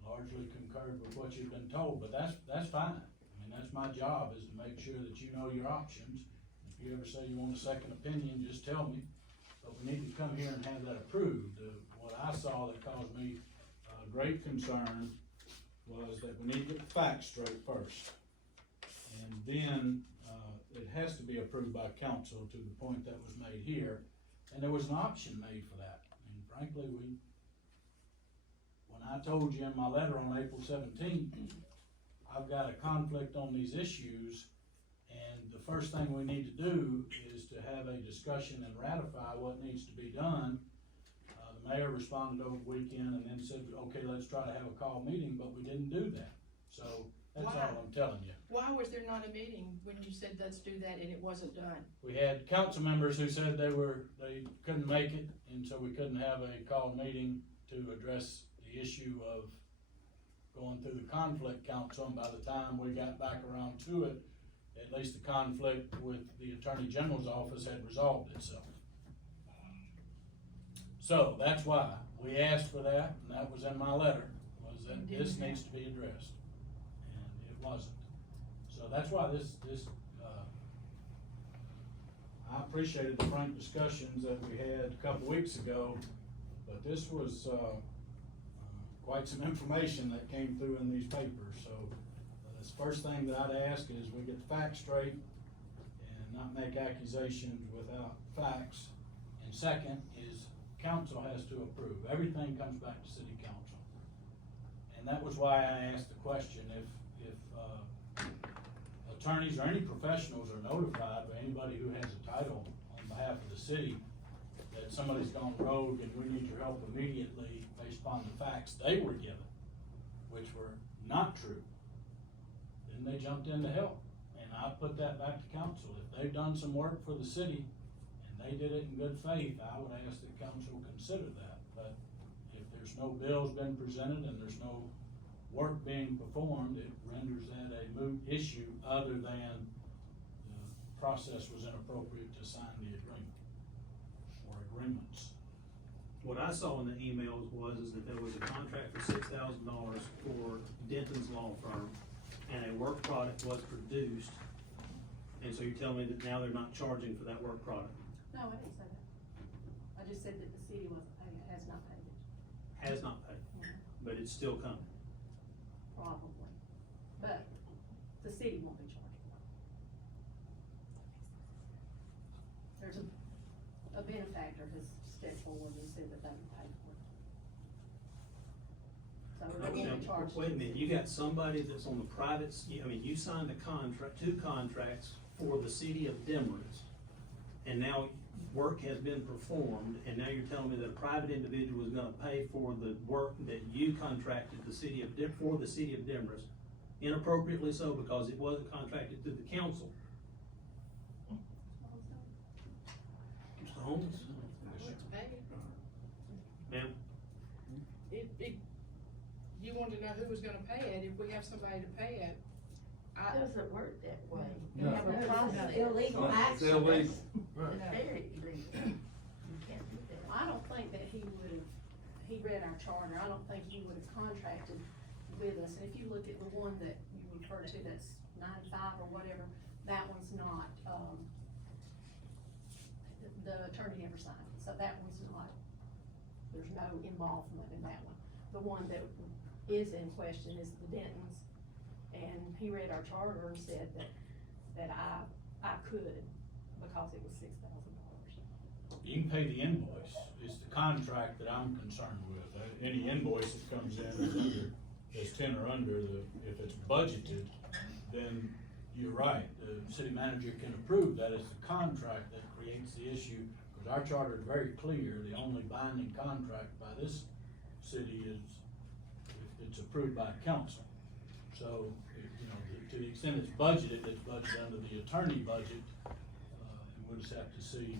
largely concurred with what you've been told, but that's fine. I mean, that's my job, is to make sure that you know your options. If you ever say you want a second opinion, just tell me, but we need to come here and have that approved. What I saw that caused me great concern was that we need to get the facts straight first. And then, it has to be approved by council to the point that was made here, and there was an option made for that. And frankly, when I told you in my letter on April 17th, I've got a conflict on these issues, and the first thing we need to do is to have a discussion and ratify what needs to be done. The mayor responded over the weekend and then said, okay, let's try to have a call meeting, but we didn't do that. So that's Why? all I'm telling you. Why was there not a meeting when you said let's do that and it wasn't done? We had council members who said they couldn't make it, and so we couldn't have a call meeting to address the issue of going through the conflict council, and by the time we got back around to it, at least the conflict with the Attorney General's office had resolved itself. So that's why we asked for that, and that was in my letter, was that this needs to be addressed, and it wasn't. So that's why I appreciated the frank discussions that we had a couple weeks ago, but this was, quite some information that came through in these papers. So the first thing that I'd ask is we get the facts straight and not make accusations without facts. And second is council has to approve. Everything comes back to city council. And that was why I asked the question, if attorneys or any professionals are notified by anybody who has a title on behalf of the city that somebody's gone rogue and we need your help immediately based upon the facts they were given, which were not true, then they jumped in to help. And I put that back to council. If they've done some work for the city and they did it in good faith, I would ask that council consider that. But if there's no bills been presented and there's no work being performed, it renders that a moot issue, other than the process was inappropriate to sign the agreement or agreements. What I saw in the emails was that there was a contract for $6,000 for Denton's law firm, and a work product was produced. And so you're telling me that now they're not charging for that work product? No, I didn't say that. I just said that the city wasn't paying, has not paid it. Has not paid, but it's still coming. Probably, but the city won't be charging. There's a benefactor has stepped forward and said that they would pay for it. so they Now, won't charge. wait a minute, you got somebody that's on the private, you signed a contract, 2 contracts for the city of Demorest. And now work has been performed, and now you're telling me that a private individual is gonna pay for the work that you contracted for the city of Demorest. Inappropriately so, because it wasn't contracted through the council. Mr. Holmes? What's paid? Ma'am? You want to know who was gonna pay it, if we have somebody to pay it. It doesn't work that way. You No. have a process. Illegal It's action. illegal. It's very illegal. You can't do that. I don't think that he read our charter, I don't think he would've contracted with us, and if you look at the one that you referred to, that's 9.5 or whatever, that one's not, the attorney never signed it, so that one's not, there's no involvement in that one. The one that is in question is the Dentons, and he read our charter and said that I could, because it was $6,000. You can pay the invoice, it's the contract that I'm concerned with. Any invoice that comes in is 10 or under, if it's budgeted, then you're right, the city manager can approve that. It's the contract that creates the issue, because our charter is very clear, the only binding contract by this city is, if it's approved by council. So, to the extent it's budgeted under the attorney budget, and we'll just have to see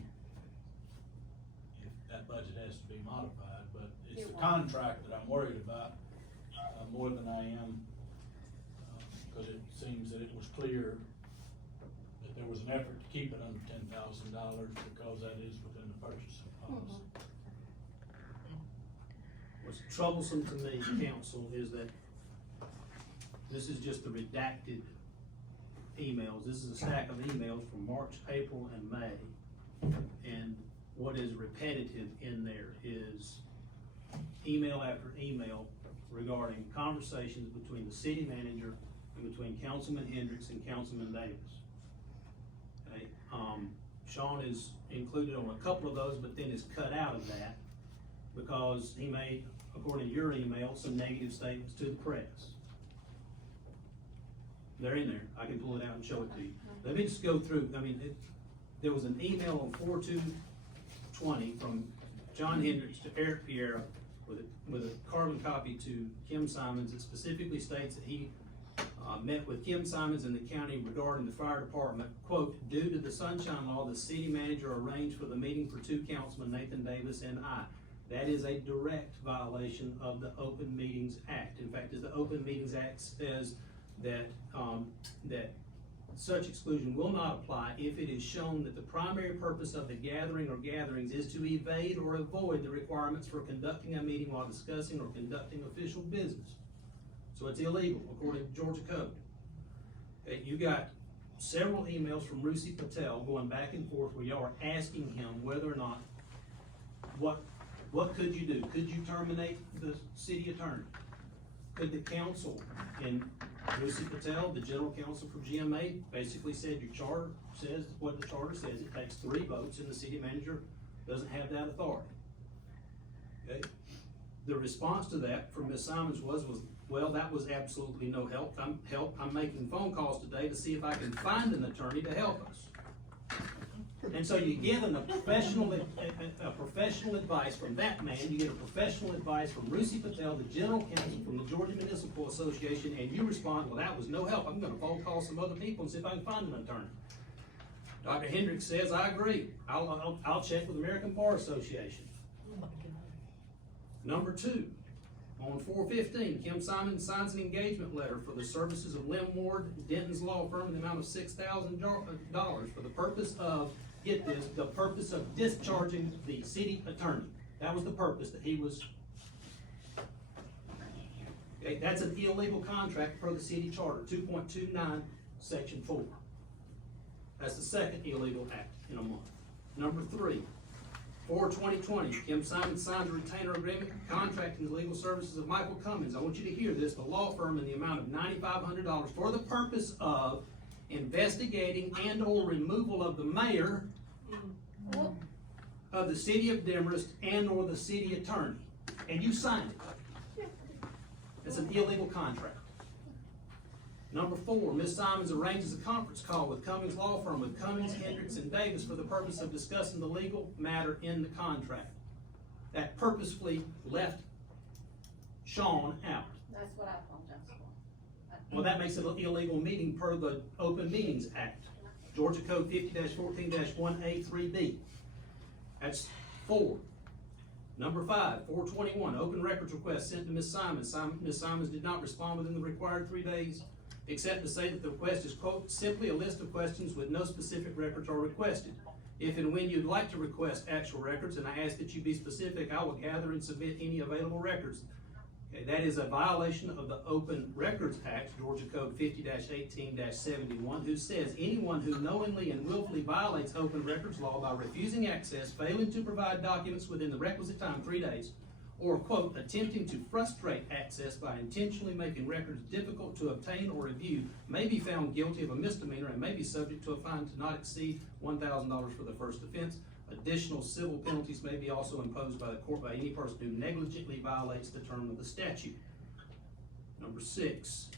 if that budget has to be modified, but it's the contract that I'm worried about, more than I am, because it seems that it was clear that there was an effort to keep it under $10,000, because that is within the purchasing policy. What's troublesome to me, council, is that this is just the redacted emails. This is a stack of emails from March, April, and May. And what is repetitive in there is email after email regarding conversations between the city manager and between Councilman Hendricks and Councilman Davis. Okay, Sean is included on a couple of those, but then is cut out of that because he made, according to your email, some negative statements to the press. They're in there. I can pull it out and show it to you. Let me just go through. There was an email on 4/2/20 from John Hendricks to Eric Piera with a carbon copy to Kim Simonds that specifically states that he met with Kim Simonds in the county regarding the fire department. Quote, due to the sunshine law, the city manager arranged for the meeting for 2 councilmen, Nathan Davis and I. That is a direct violation of the Open Meetings Act. In fact, as the Open Meetings Act says that such exclusion will not apply if it is shown that the primary purpose of the gathering or gatherings is to evade or avoid the requirements for conducting a meeting while discussing or conducting official business. So it's illegal according to Georgia Code. Okay, you got several emails from Rusi Patel going back and forth where y'all are asking him whether or not, what could you do? Could you terminate the city attorney? Could the council, and Rusi Patel, the general counsel for GMA, basically said your charter says what the charter says. It takes 3 votes and the city manager doesn't have that authority. Okay? The response to that from Ms. Simonds was, well, that was absolutely no help. I'm making phone calls today to see if I can find an attorney to help us. And so you get a professional advice from that man, you get a professional advice from Rusi Patel, the general counsel from the Georgia Municipal Association, and you respond, well, that was no help. I'm gonna phone call some other people and see if I can find an attorney. Dr. Hendricks says, I agree. I'll check with the American Bar Association. Number 2, on 4/15, Kim Simonds signs an engagement letter for the services of Lim Ward, Denton's law firm, in the amount of $6,000 for the purpose of, get this, the purpose of discharging the city attorney. That was the purpose that he was. Okay, that's an illegal contract per the city charter, 2.29, section 4. That's the second illegal act in a month. Number 3, 4/20/20, Kim Simonds signs a retainer agreement contracting the legal services of Michael Cummins. I want you to hear this, the law firm, in the amount of $9,500 for the purpose of investigating and or removal of the mayor of the city of Demorest and or the city attorney. And you signed it. It's an illegal contract. Number 4, Ms. Simonds arranges a conference call with Cummings Law Firm with Cummings, Hendricks, and Davis for the purpose of discussing the legal matter in the contract. That purposefully left Sean out. That's what I apologize for. Well, that makes it an illegal meeting per the Open Meetings Act, Georgia Code 50-14-1A3B. That's 4. Number 5, 421, open records request sent to Ms. Simonds. Ms. Simonds did not respond within the required 3 days, except to say that the request is, quote, simply a list of questions with no specific records are requested. If and when you'd like to request actual records, and I ask that you be specific, I will gather and submit any available records. Okay, that is a violation of the Open Records Act, Georgia Code 50-18-71, who says anyone who knowingly and willfully violates open records law by refusing access, failing to provide documents within the requisite time, 3 days, or, quote, attempting to frustrate access by intentionally making records difficult to obtain or review, may be found guilty of a misdemeanor and may be subject to a fine to not exceed $1,000 for the first offense. Additional civil penalties may be also imposed by the court by any person who negligently violates the term of the statute. Number 6,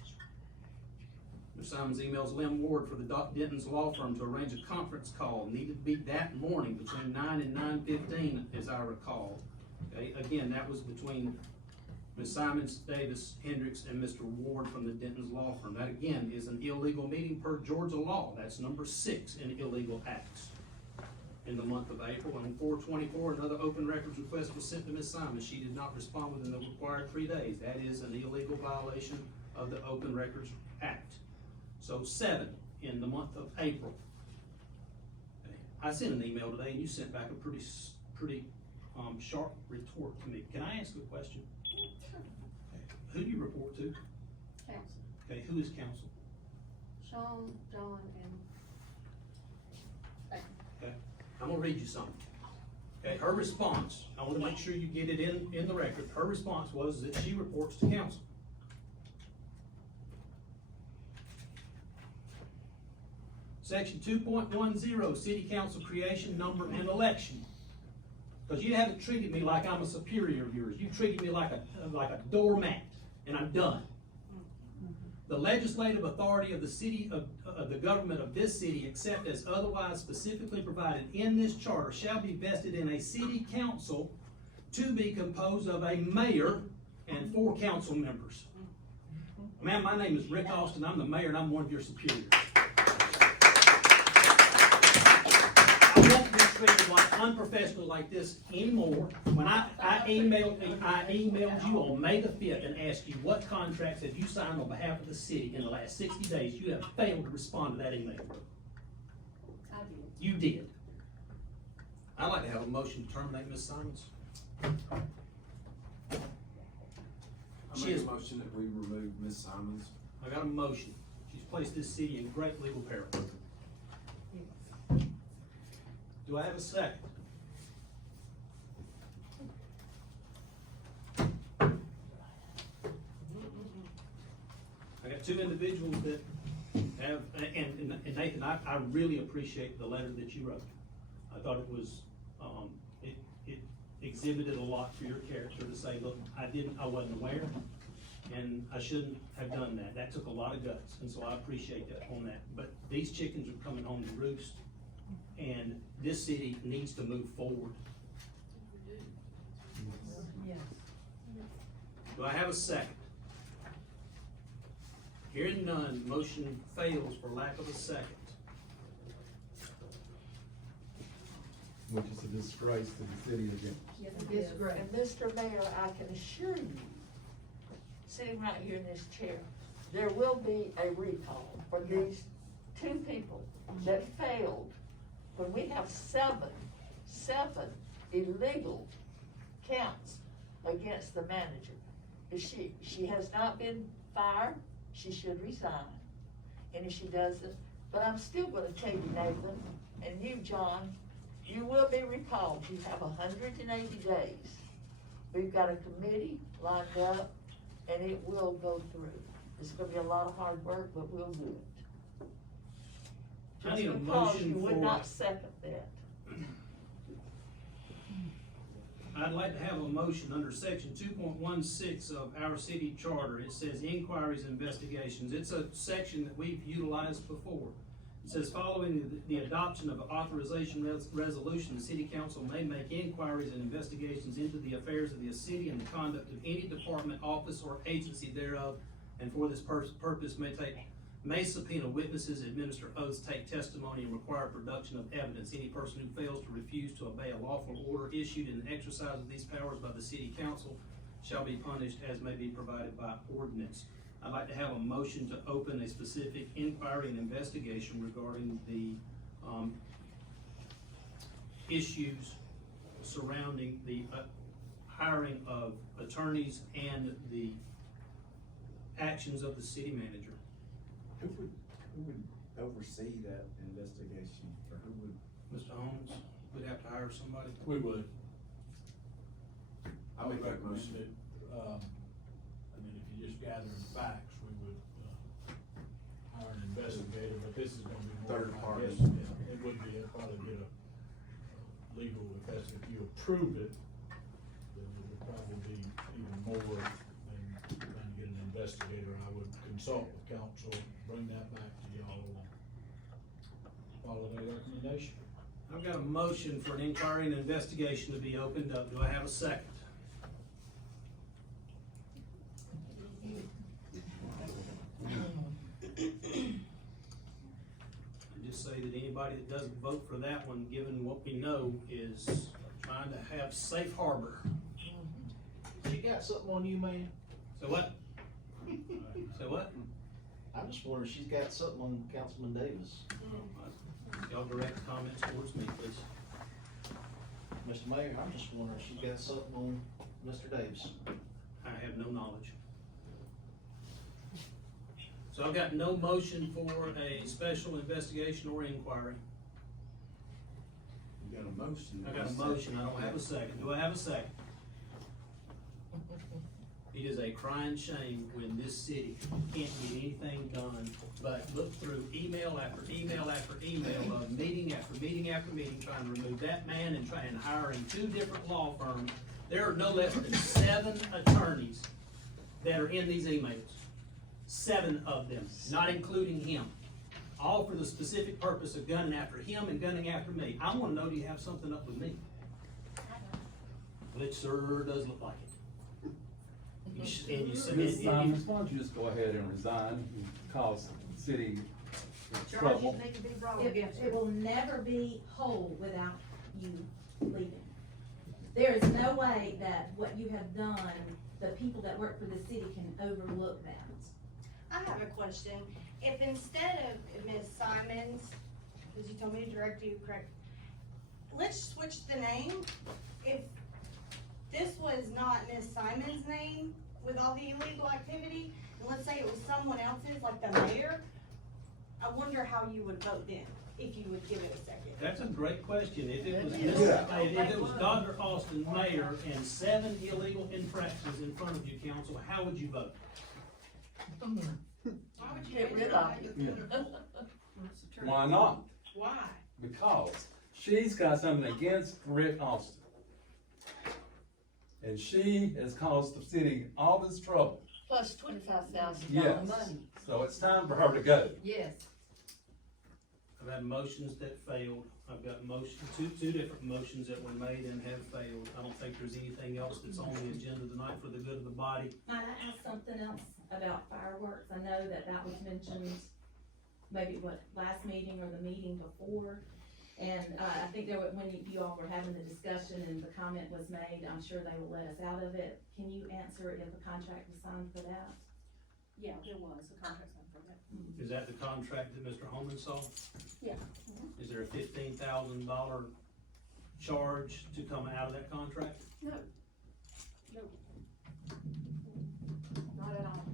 Ms. Simonds emails Lynn Ward for the Denton's Law Firm to arrange a conference call. Needed to be that morning between 9 and 9:15, as I recall. Okay, again, that was between Ms. Simonds, Davis, Hendricks, and Mr. Ward from the Denton's Law Firm. That again is an illegal meeting per Georgia law. That's number 6 in illegal acts. In the month of April, on 4/24, another open records request was sent to Ms. Simonds. She did not respond within the required 3 days. That is an illegal violation of the Open Records Act. So 7 in the month of April. Okay. I sent an email today, and you sent back a pretty sharp retort to me. Can I ask a question? Okay. Who do you report to? Council. Okay, who is counsel? Sean, John, and Okay, I'm gonna read you something. Okay, her response, I wanna make sure you get it in the record. Her response was that she reports to council. Section 2.10, city council creation, number, and election. Because you haven't treated me like I'm a superior of yours. You treated me like a doormat, and I'm done. The legislative authority of the city of the government of this city, except as otherwise specifically provided in this charter, shall be vested in a city council to be composed of a mayor and 4 council members. Ma'am, my name is Rick Austin. I'm the mayor, and I'm one of your superiors. I won't be treated like unprofessional like this anymore. When I emailed you on May the 5th and asked you what contracts have you signed on behalf of the city in the last 60 days, you have failed to respond to that email. I did. You did. I'd like to have a motion to terminate Ms. Simonds. I make a motion that we remove Ms. Simonds. I got a motion. She's placed this city in great legal peril. Do I have a second? I got 2 individuals that have, and Nathan, I really appreciate the letter that you wrote. I thought it was, it exhibited a lot for your character to say, look, I wasn't aware, and I shouldn't have done that. That took a lot of guts, and so I appreciate that on that. But these chickens are coming home to roost, and this city needs to move forward. Yes. Do I have a second? Hearing none, motion fails for lack of a second. Which is a disgrace to the city again. Yes, it Yes, is. and Mr. Mayor, I can assure you, sitting right here in this chair, there will be a recall for these 2 people that failed. When we have seven illegal counts against the manager. If she has not been fired, she should resign. And if she doesn't, but I'm still gonna tell you, Nathan, and you, John, you will be recalled. You have 180 days. We've got a committee lined up, and it will go through. It's gonna be a lot of hard work, but we'll do it. I need a Just because motion you would for- not second that. I'd like to have a motion under section 2.16 of our city charter. It says inquiries and investigations. It's a section that we've utilized before. It says following the adoption of an authorization resolution, the city council may make inquiries and investigations into the affairs of the city and the conduct of any department, office, or agency thereof, and for this purpose may subpoena witnesses, administer oaths, take testimony, and require production of evidence. Any person who fails to refuse to obey a lawful order issued in the exercise of these powers by the city council shall be punished as may be provided by ordinance. I'd like to have a motion to open a specific inquiry and investigation regarding the issues surrounding the hiring of attorneys and the actions of the city manager. Who would oversee that investigation, or who would? Mr. Homans would have to hire somebody. We would. I would recommend motion. it. I mean, if you just gather the facts, we would, hire an investigator, but this is gonna be more. Third I party. guess, yeah, it would be, it'd probably get a legal, if you approve it, then it would probably be even more than trying to get an investigator. I would consult with council, bring that back to y'all, and follow their recommendation. I've got a motion for an inquiry and investigation to be opened up. Do I have a second? I just say that anybody that doesn't vote for that one, given what we know, is trying to have safe harbor. She got something on you, man? So what? So what? I'm just wondering, she's got something on Councilman Davis. Y'all direct comments towards me, please. Mr. Mayor, I'm just wondering, she's got something on Mr. Davis. I have no knowledge. So I've got no motion for a special investigation or inquiry. You got a motion. I got a motion, I don't have a second. Do I have a second? It is a crying shame when this city can't get anything done but look through email after email after email of meeting after meeting after meeting, trying to remove that man and try and hiring 2 different law firms. There are no less than 7 attorneys that are in these emails. 7 of them, not including him. All for the specific purpose of gunning after him and gunning after me. I wanna know, do you have something up with me? Well, it sure does look like it. And you said, Ms. Simonds, why don't you just go ahead and resign and cause the city trouble? It will never be whole without you leaving. There is no way that what you have done, the people that work for the city can overlook that. I have a question. If instead of Ms. Simonds, because you told me to direct you, correct, let's switch the name. If this was not Ms. Simonds' name with all the illegal activity, and let's say it was someone else's, like the mayor, I wonder how you would vote then, if you would give it a second. that's a great question. If it was, Yeah. if it was Dr. Austin, mayor, and 7 illegal infractions in front of you, council, how would you vote? Why would you Get rid of it. Why not? Why? Because she's got something against Rick Austin. And she has caused the city all this trouble. Plus $25,000 Yes, money. so it's time for her to go. Yes. I've had motions that failed. I've got two different motions that were made and have failed. I don't think there's anything else that's on the agenda tonight for the good of the body. Might I ask something else about fireworks? I know that was mentioned maybe last meeting or the meeting before. And, I think when you all were having the discussion and the comment was made, I'm sure they will let us out of it. Can you answer if a contract was signed for that? Yeah, there was a contract signed for that. Is that the contract that Mr. Homans saw? Yeah. Is there a $15,000 charge to come out of that contract? No. No. Not at all.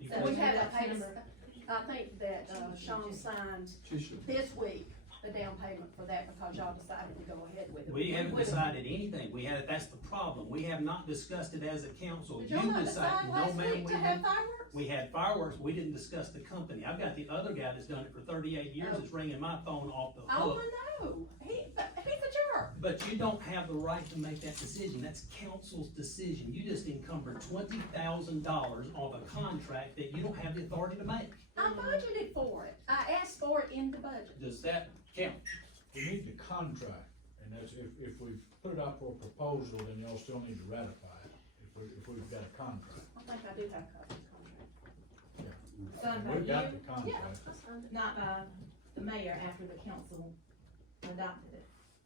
You So can- We you have a got payment, number- I think that, Sean signed this week a down payment for that because y'all decided to go ahead with it. We haven't decided anything. That's the problem. We have not discussed it as a council. Did You y'all not decided, decide no last ma'am, week we to have haven't. fireworks? We had fireworks, we didn't discuss the company. I've got the other guy that's done it for 38 years, that's ringing my phone off the Oh, hook. I know, he's a jerk. But you don't have the right to make that decision. That's council's decision. You just encumbered $20,000 off a contract that you don't have the authority to make. I budgeted for it. I asked for it in the budget. Does that count? We need the contract, and that's, if we put it out for a proposal, then y'all still need to ratify it, if we've got a contract. I think I do have copies of the contract. Signed by We've got you? the contract. Yeah, I signed it. Not by the mayor after the council adopted it.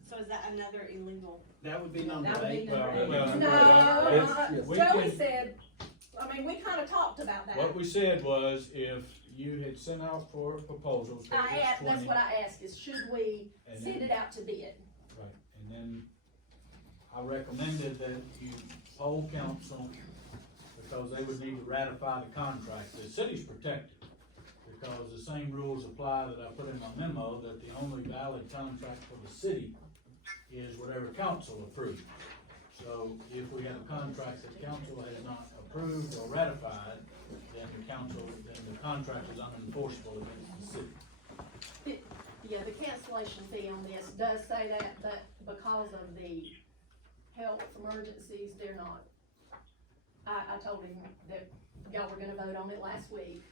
So is that another illegal? That would be number That would be 8. number eight. Well, No, we Joey can- said, I mean, we kinda talked about that. What we said was, if you had sent out for proposals for I each asked, 20. that's what I asked, is should we And send then- it out to bid? Right, and then I recommended that you poll council, because they would need to ratify the contract. The city's protected, because the same rules apply that I put in my memo, that the only valid contract for the city is whatever council approved. So if we have a contract that council has not approved or ratified, then the contract is unenforceable against the city. Yeah, the cancellation fee on this does say that, but because of the health emergencies, they're not. I told him that y'all were gonna vote on it last week,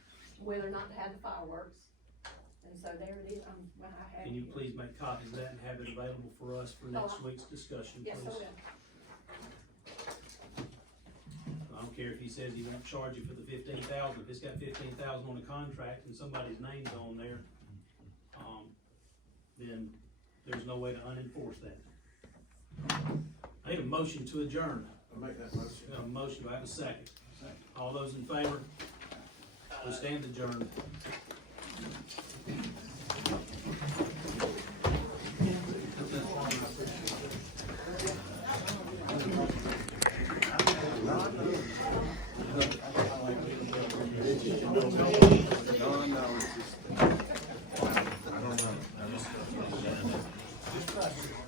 whether or not to have the fireworks. And so there it is, I have. Can you please make copies of that and have it available for us for next Oh, week's discussion, Yes, I please? will. I don't care if he says he won't charge you for the 15,000, if it's got 15,000 on the contract and somebody's name's on there, then there's no way to unenforce that. I need a motion to adjourn. I'll make that motion. We have a motion, do I have a second? All those in favor? We stand adjourned.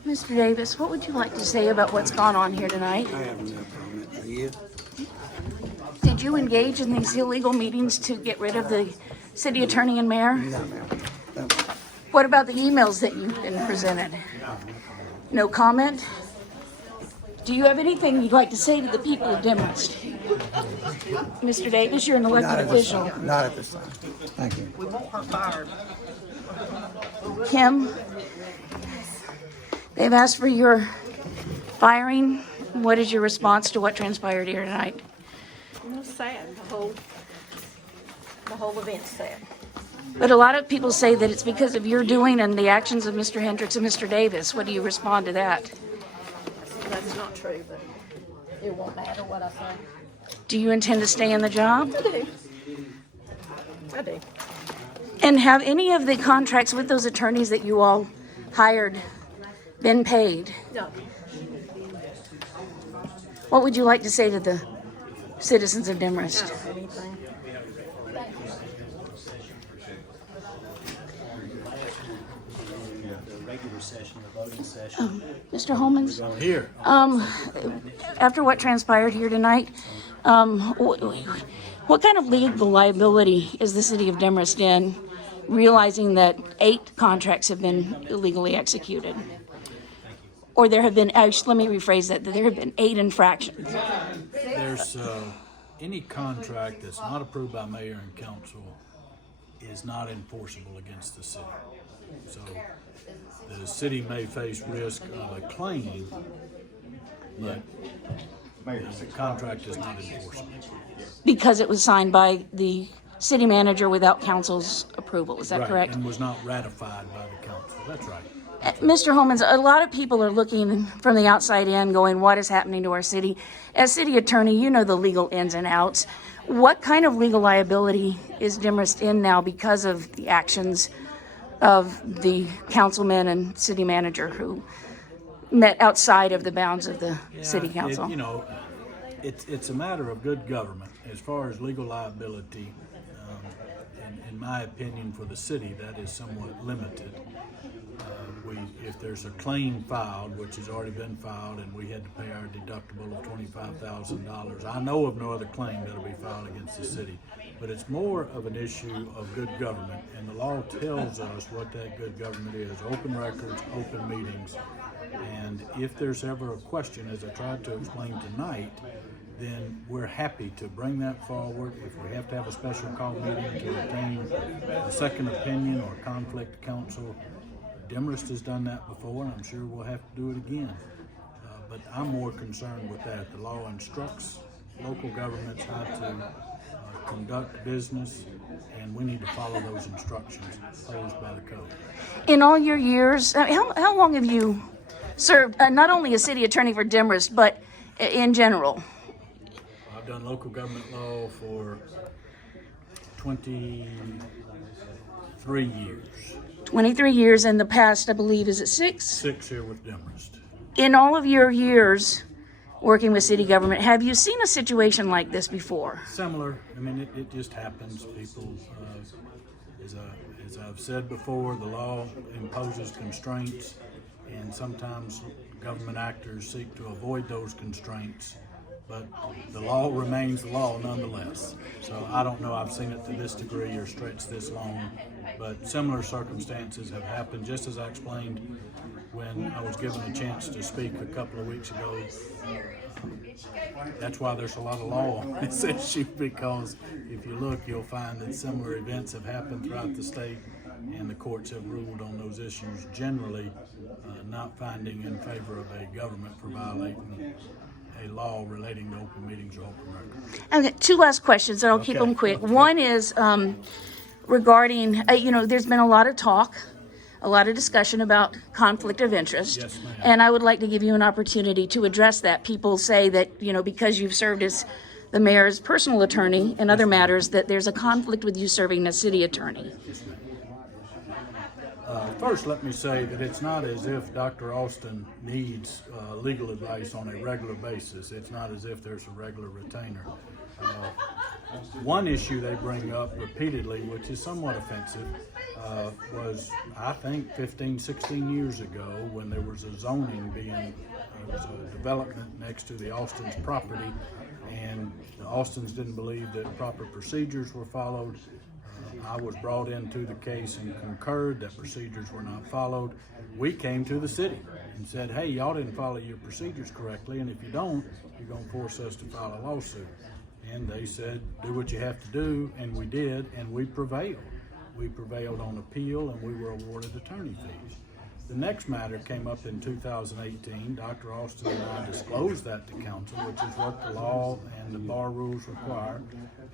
Mr. Davis, what would you like to say about what's gone on here tonight? I have no comment. Are you? Did you engage in these illegal meetings to get rid of the city attorney and mayor? No, ma'am. No. What about the emails that you've been presented? No comment? Do you have anything you'd like to say to the people of Demorest? Mr. Davis, you're an elected official. Not at this time. Thank you. We want her fired. Kim, they've asked for your firing. What is your response to what transpired here tonight? It was sad, the whole event's sad. But a lot of people say that it's because of your doing and the actions of Mr. Hendricks and Mr. Davis. What do you respond to that? That's not true, but it won't matter what I say. Do you intend to stay in the job? I do. And have any of the contracts with those attorneys that you all hired been paid? No. What would you like to say to the citizens of Demorest? Anything. The regular session, the voting session. Mr. Homans? Here. After what transpired here tonight, what kind of legal liability is the city of Demorest in, realizing that 8 contracts have been illegally executed? Or there have been, actually, let me rephrase that, there have been 8 infractions. There's, any contract that's not approved by mayor and council is not enforceable against the city. So the city may face risk of a claim, but the contract is not enforceable. Because it was signed by the city manager without council's approval, is that Right, correct? and was not ratified by the council, that's right. Mr. Homans, a lot of people are looking from the outside in, going, what is happening to our city? As city attorney, you know the legal ins and outs. What kind of legal liability is Demorest in now because of the actions of the councilman and city manager who met outside of the bounds of the city council? You know, it's a matter of good government as far as legal liability. in my opinion, for the city, that is somewhat limited. If there's a claim filed, which has already been filed, and we had to pay our deductible of $25,000, I know of no other claim that'll be filed against the city. But it's more of an issue of good government, and the law tells us what that good government is: open records, open meetings. And if there's ever a question, as I tried to explain tonight, then we're happy to bring that forward. If we have to have a special call meeting to obtain a second opinion or conflict counsel, Demorest has done that before, and I'm sure we'll have to do it again. But I'm more concerned with that. The law instructs local governments how to conduct business, and we need to follow those instructions posed by the code. In all your years, how long have you served, not only as city attorney for Demorest, but in general? I've done local government law for 23 years. 23 years in the past, I believe, is it 6? 6 here with Demorest. In all of your years working with city government, have you seen a situation like this before? Similar. I mean, it just happens. People, as I've said before, the law imposes constraints, and sometimes government actors seek to avoid those constraints, but the law remains the law nonetheless. So I don't know I've seen it to this degree or stretched this long, but similar circumstances have happened, just as I explained when I was given a chance to speak a couple of weeks ago. That's why there's a lot of law on this issue, because if you look, you'll find that similar events have happened throughout the state, and the courts have ruled on those issues, generally not finding in favor of a government for violating a law relating to open meetings or open records. Okay, 2 last questions, and I'll keep them quick. One is regarding, there's been a lot of talk, a lot of discussion about conflict of interest. Yes, ma'am. And I would like to give you an opportunity to address that. People say that, because you've served as the mayor's personal attorney and other matters, that there's a conflict with you serving as city attorney. First, let me say that it's not as if Dr. Austin needs legal advice on a regular basis. It's not as if there's a regular retainer. One issue they bring up repeatedly, which is somewhat offensive, was, I think, 15, 16 years ago, when there was a zoning there was a development next to the Austin's property, and the Austins didn't believe that proper procedures were followed. I was brought into the case and concurred that procedures were not followed. We came to the city and said, hey, y'all didn't follow your procedures correctly, and if you don't, you're going to force us to file a lawsuit. And they said, do what you have to do, and we did, and we prevailed. We prevailed on appeal, and we were awarded attorney fees. The next matter came up in 2018. Dr. Austin and I disclosed that to council, which is what the law and the bar rules require.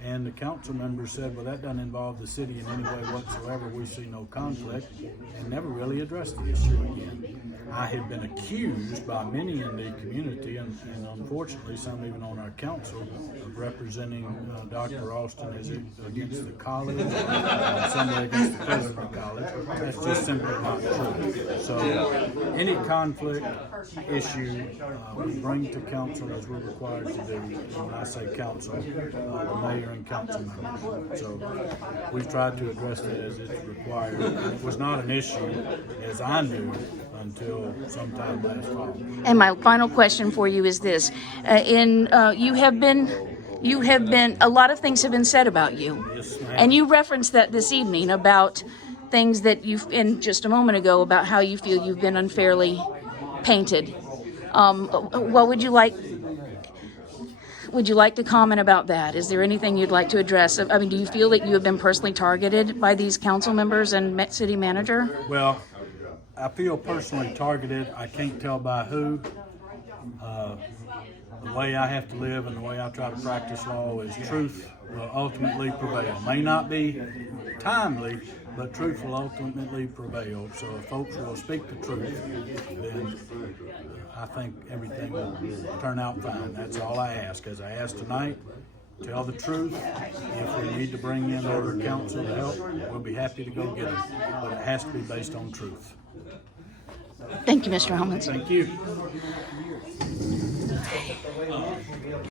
And the council members said, well, that doesn't involve the city in any way whatsoever. We see no conflict, and never really addressed the issue again. I had been accused by many in the community, and unfortunately some even on our council, of representing Dr. Austin as against the college, somebody against the president of the college. That's just simply not true. So any conflict issue we bring to council as we're required to do. When I say council, the mayor and council members. So we've tried to address it as it's required. It was not an issue, as I knew, until sometime last fall. And my final question for you is this: you have been, a lot of things have been said about you, Yes, ma'am. and you referenced that this evening about things that in just a moment ago, about how you feel you've been unfairly painted. What would you like? Would you like to comment about that? Is there anything you'd like to address? I mean, do you feel that you have been personally targeted by these council members and city manager? Well, I feel personally targeted. I can't tell by who. The way I have to live and the way I try to practice law is truth will ultimately prevail. May not be timely, but truth will ultimately prevail. So if folks will speak the truth, then I think everything will turn out fine. That's all I ask. As I asked tonight, tell the truth. If we need to bring in other counsel to help, we'll be happy to go get them. But it has to be based on truth. Thank you, Mr. Homans. Thank you.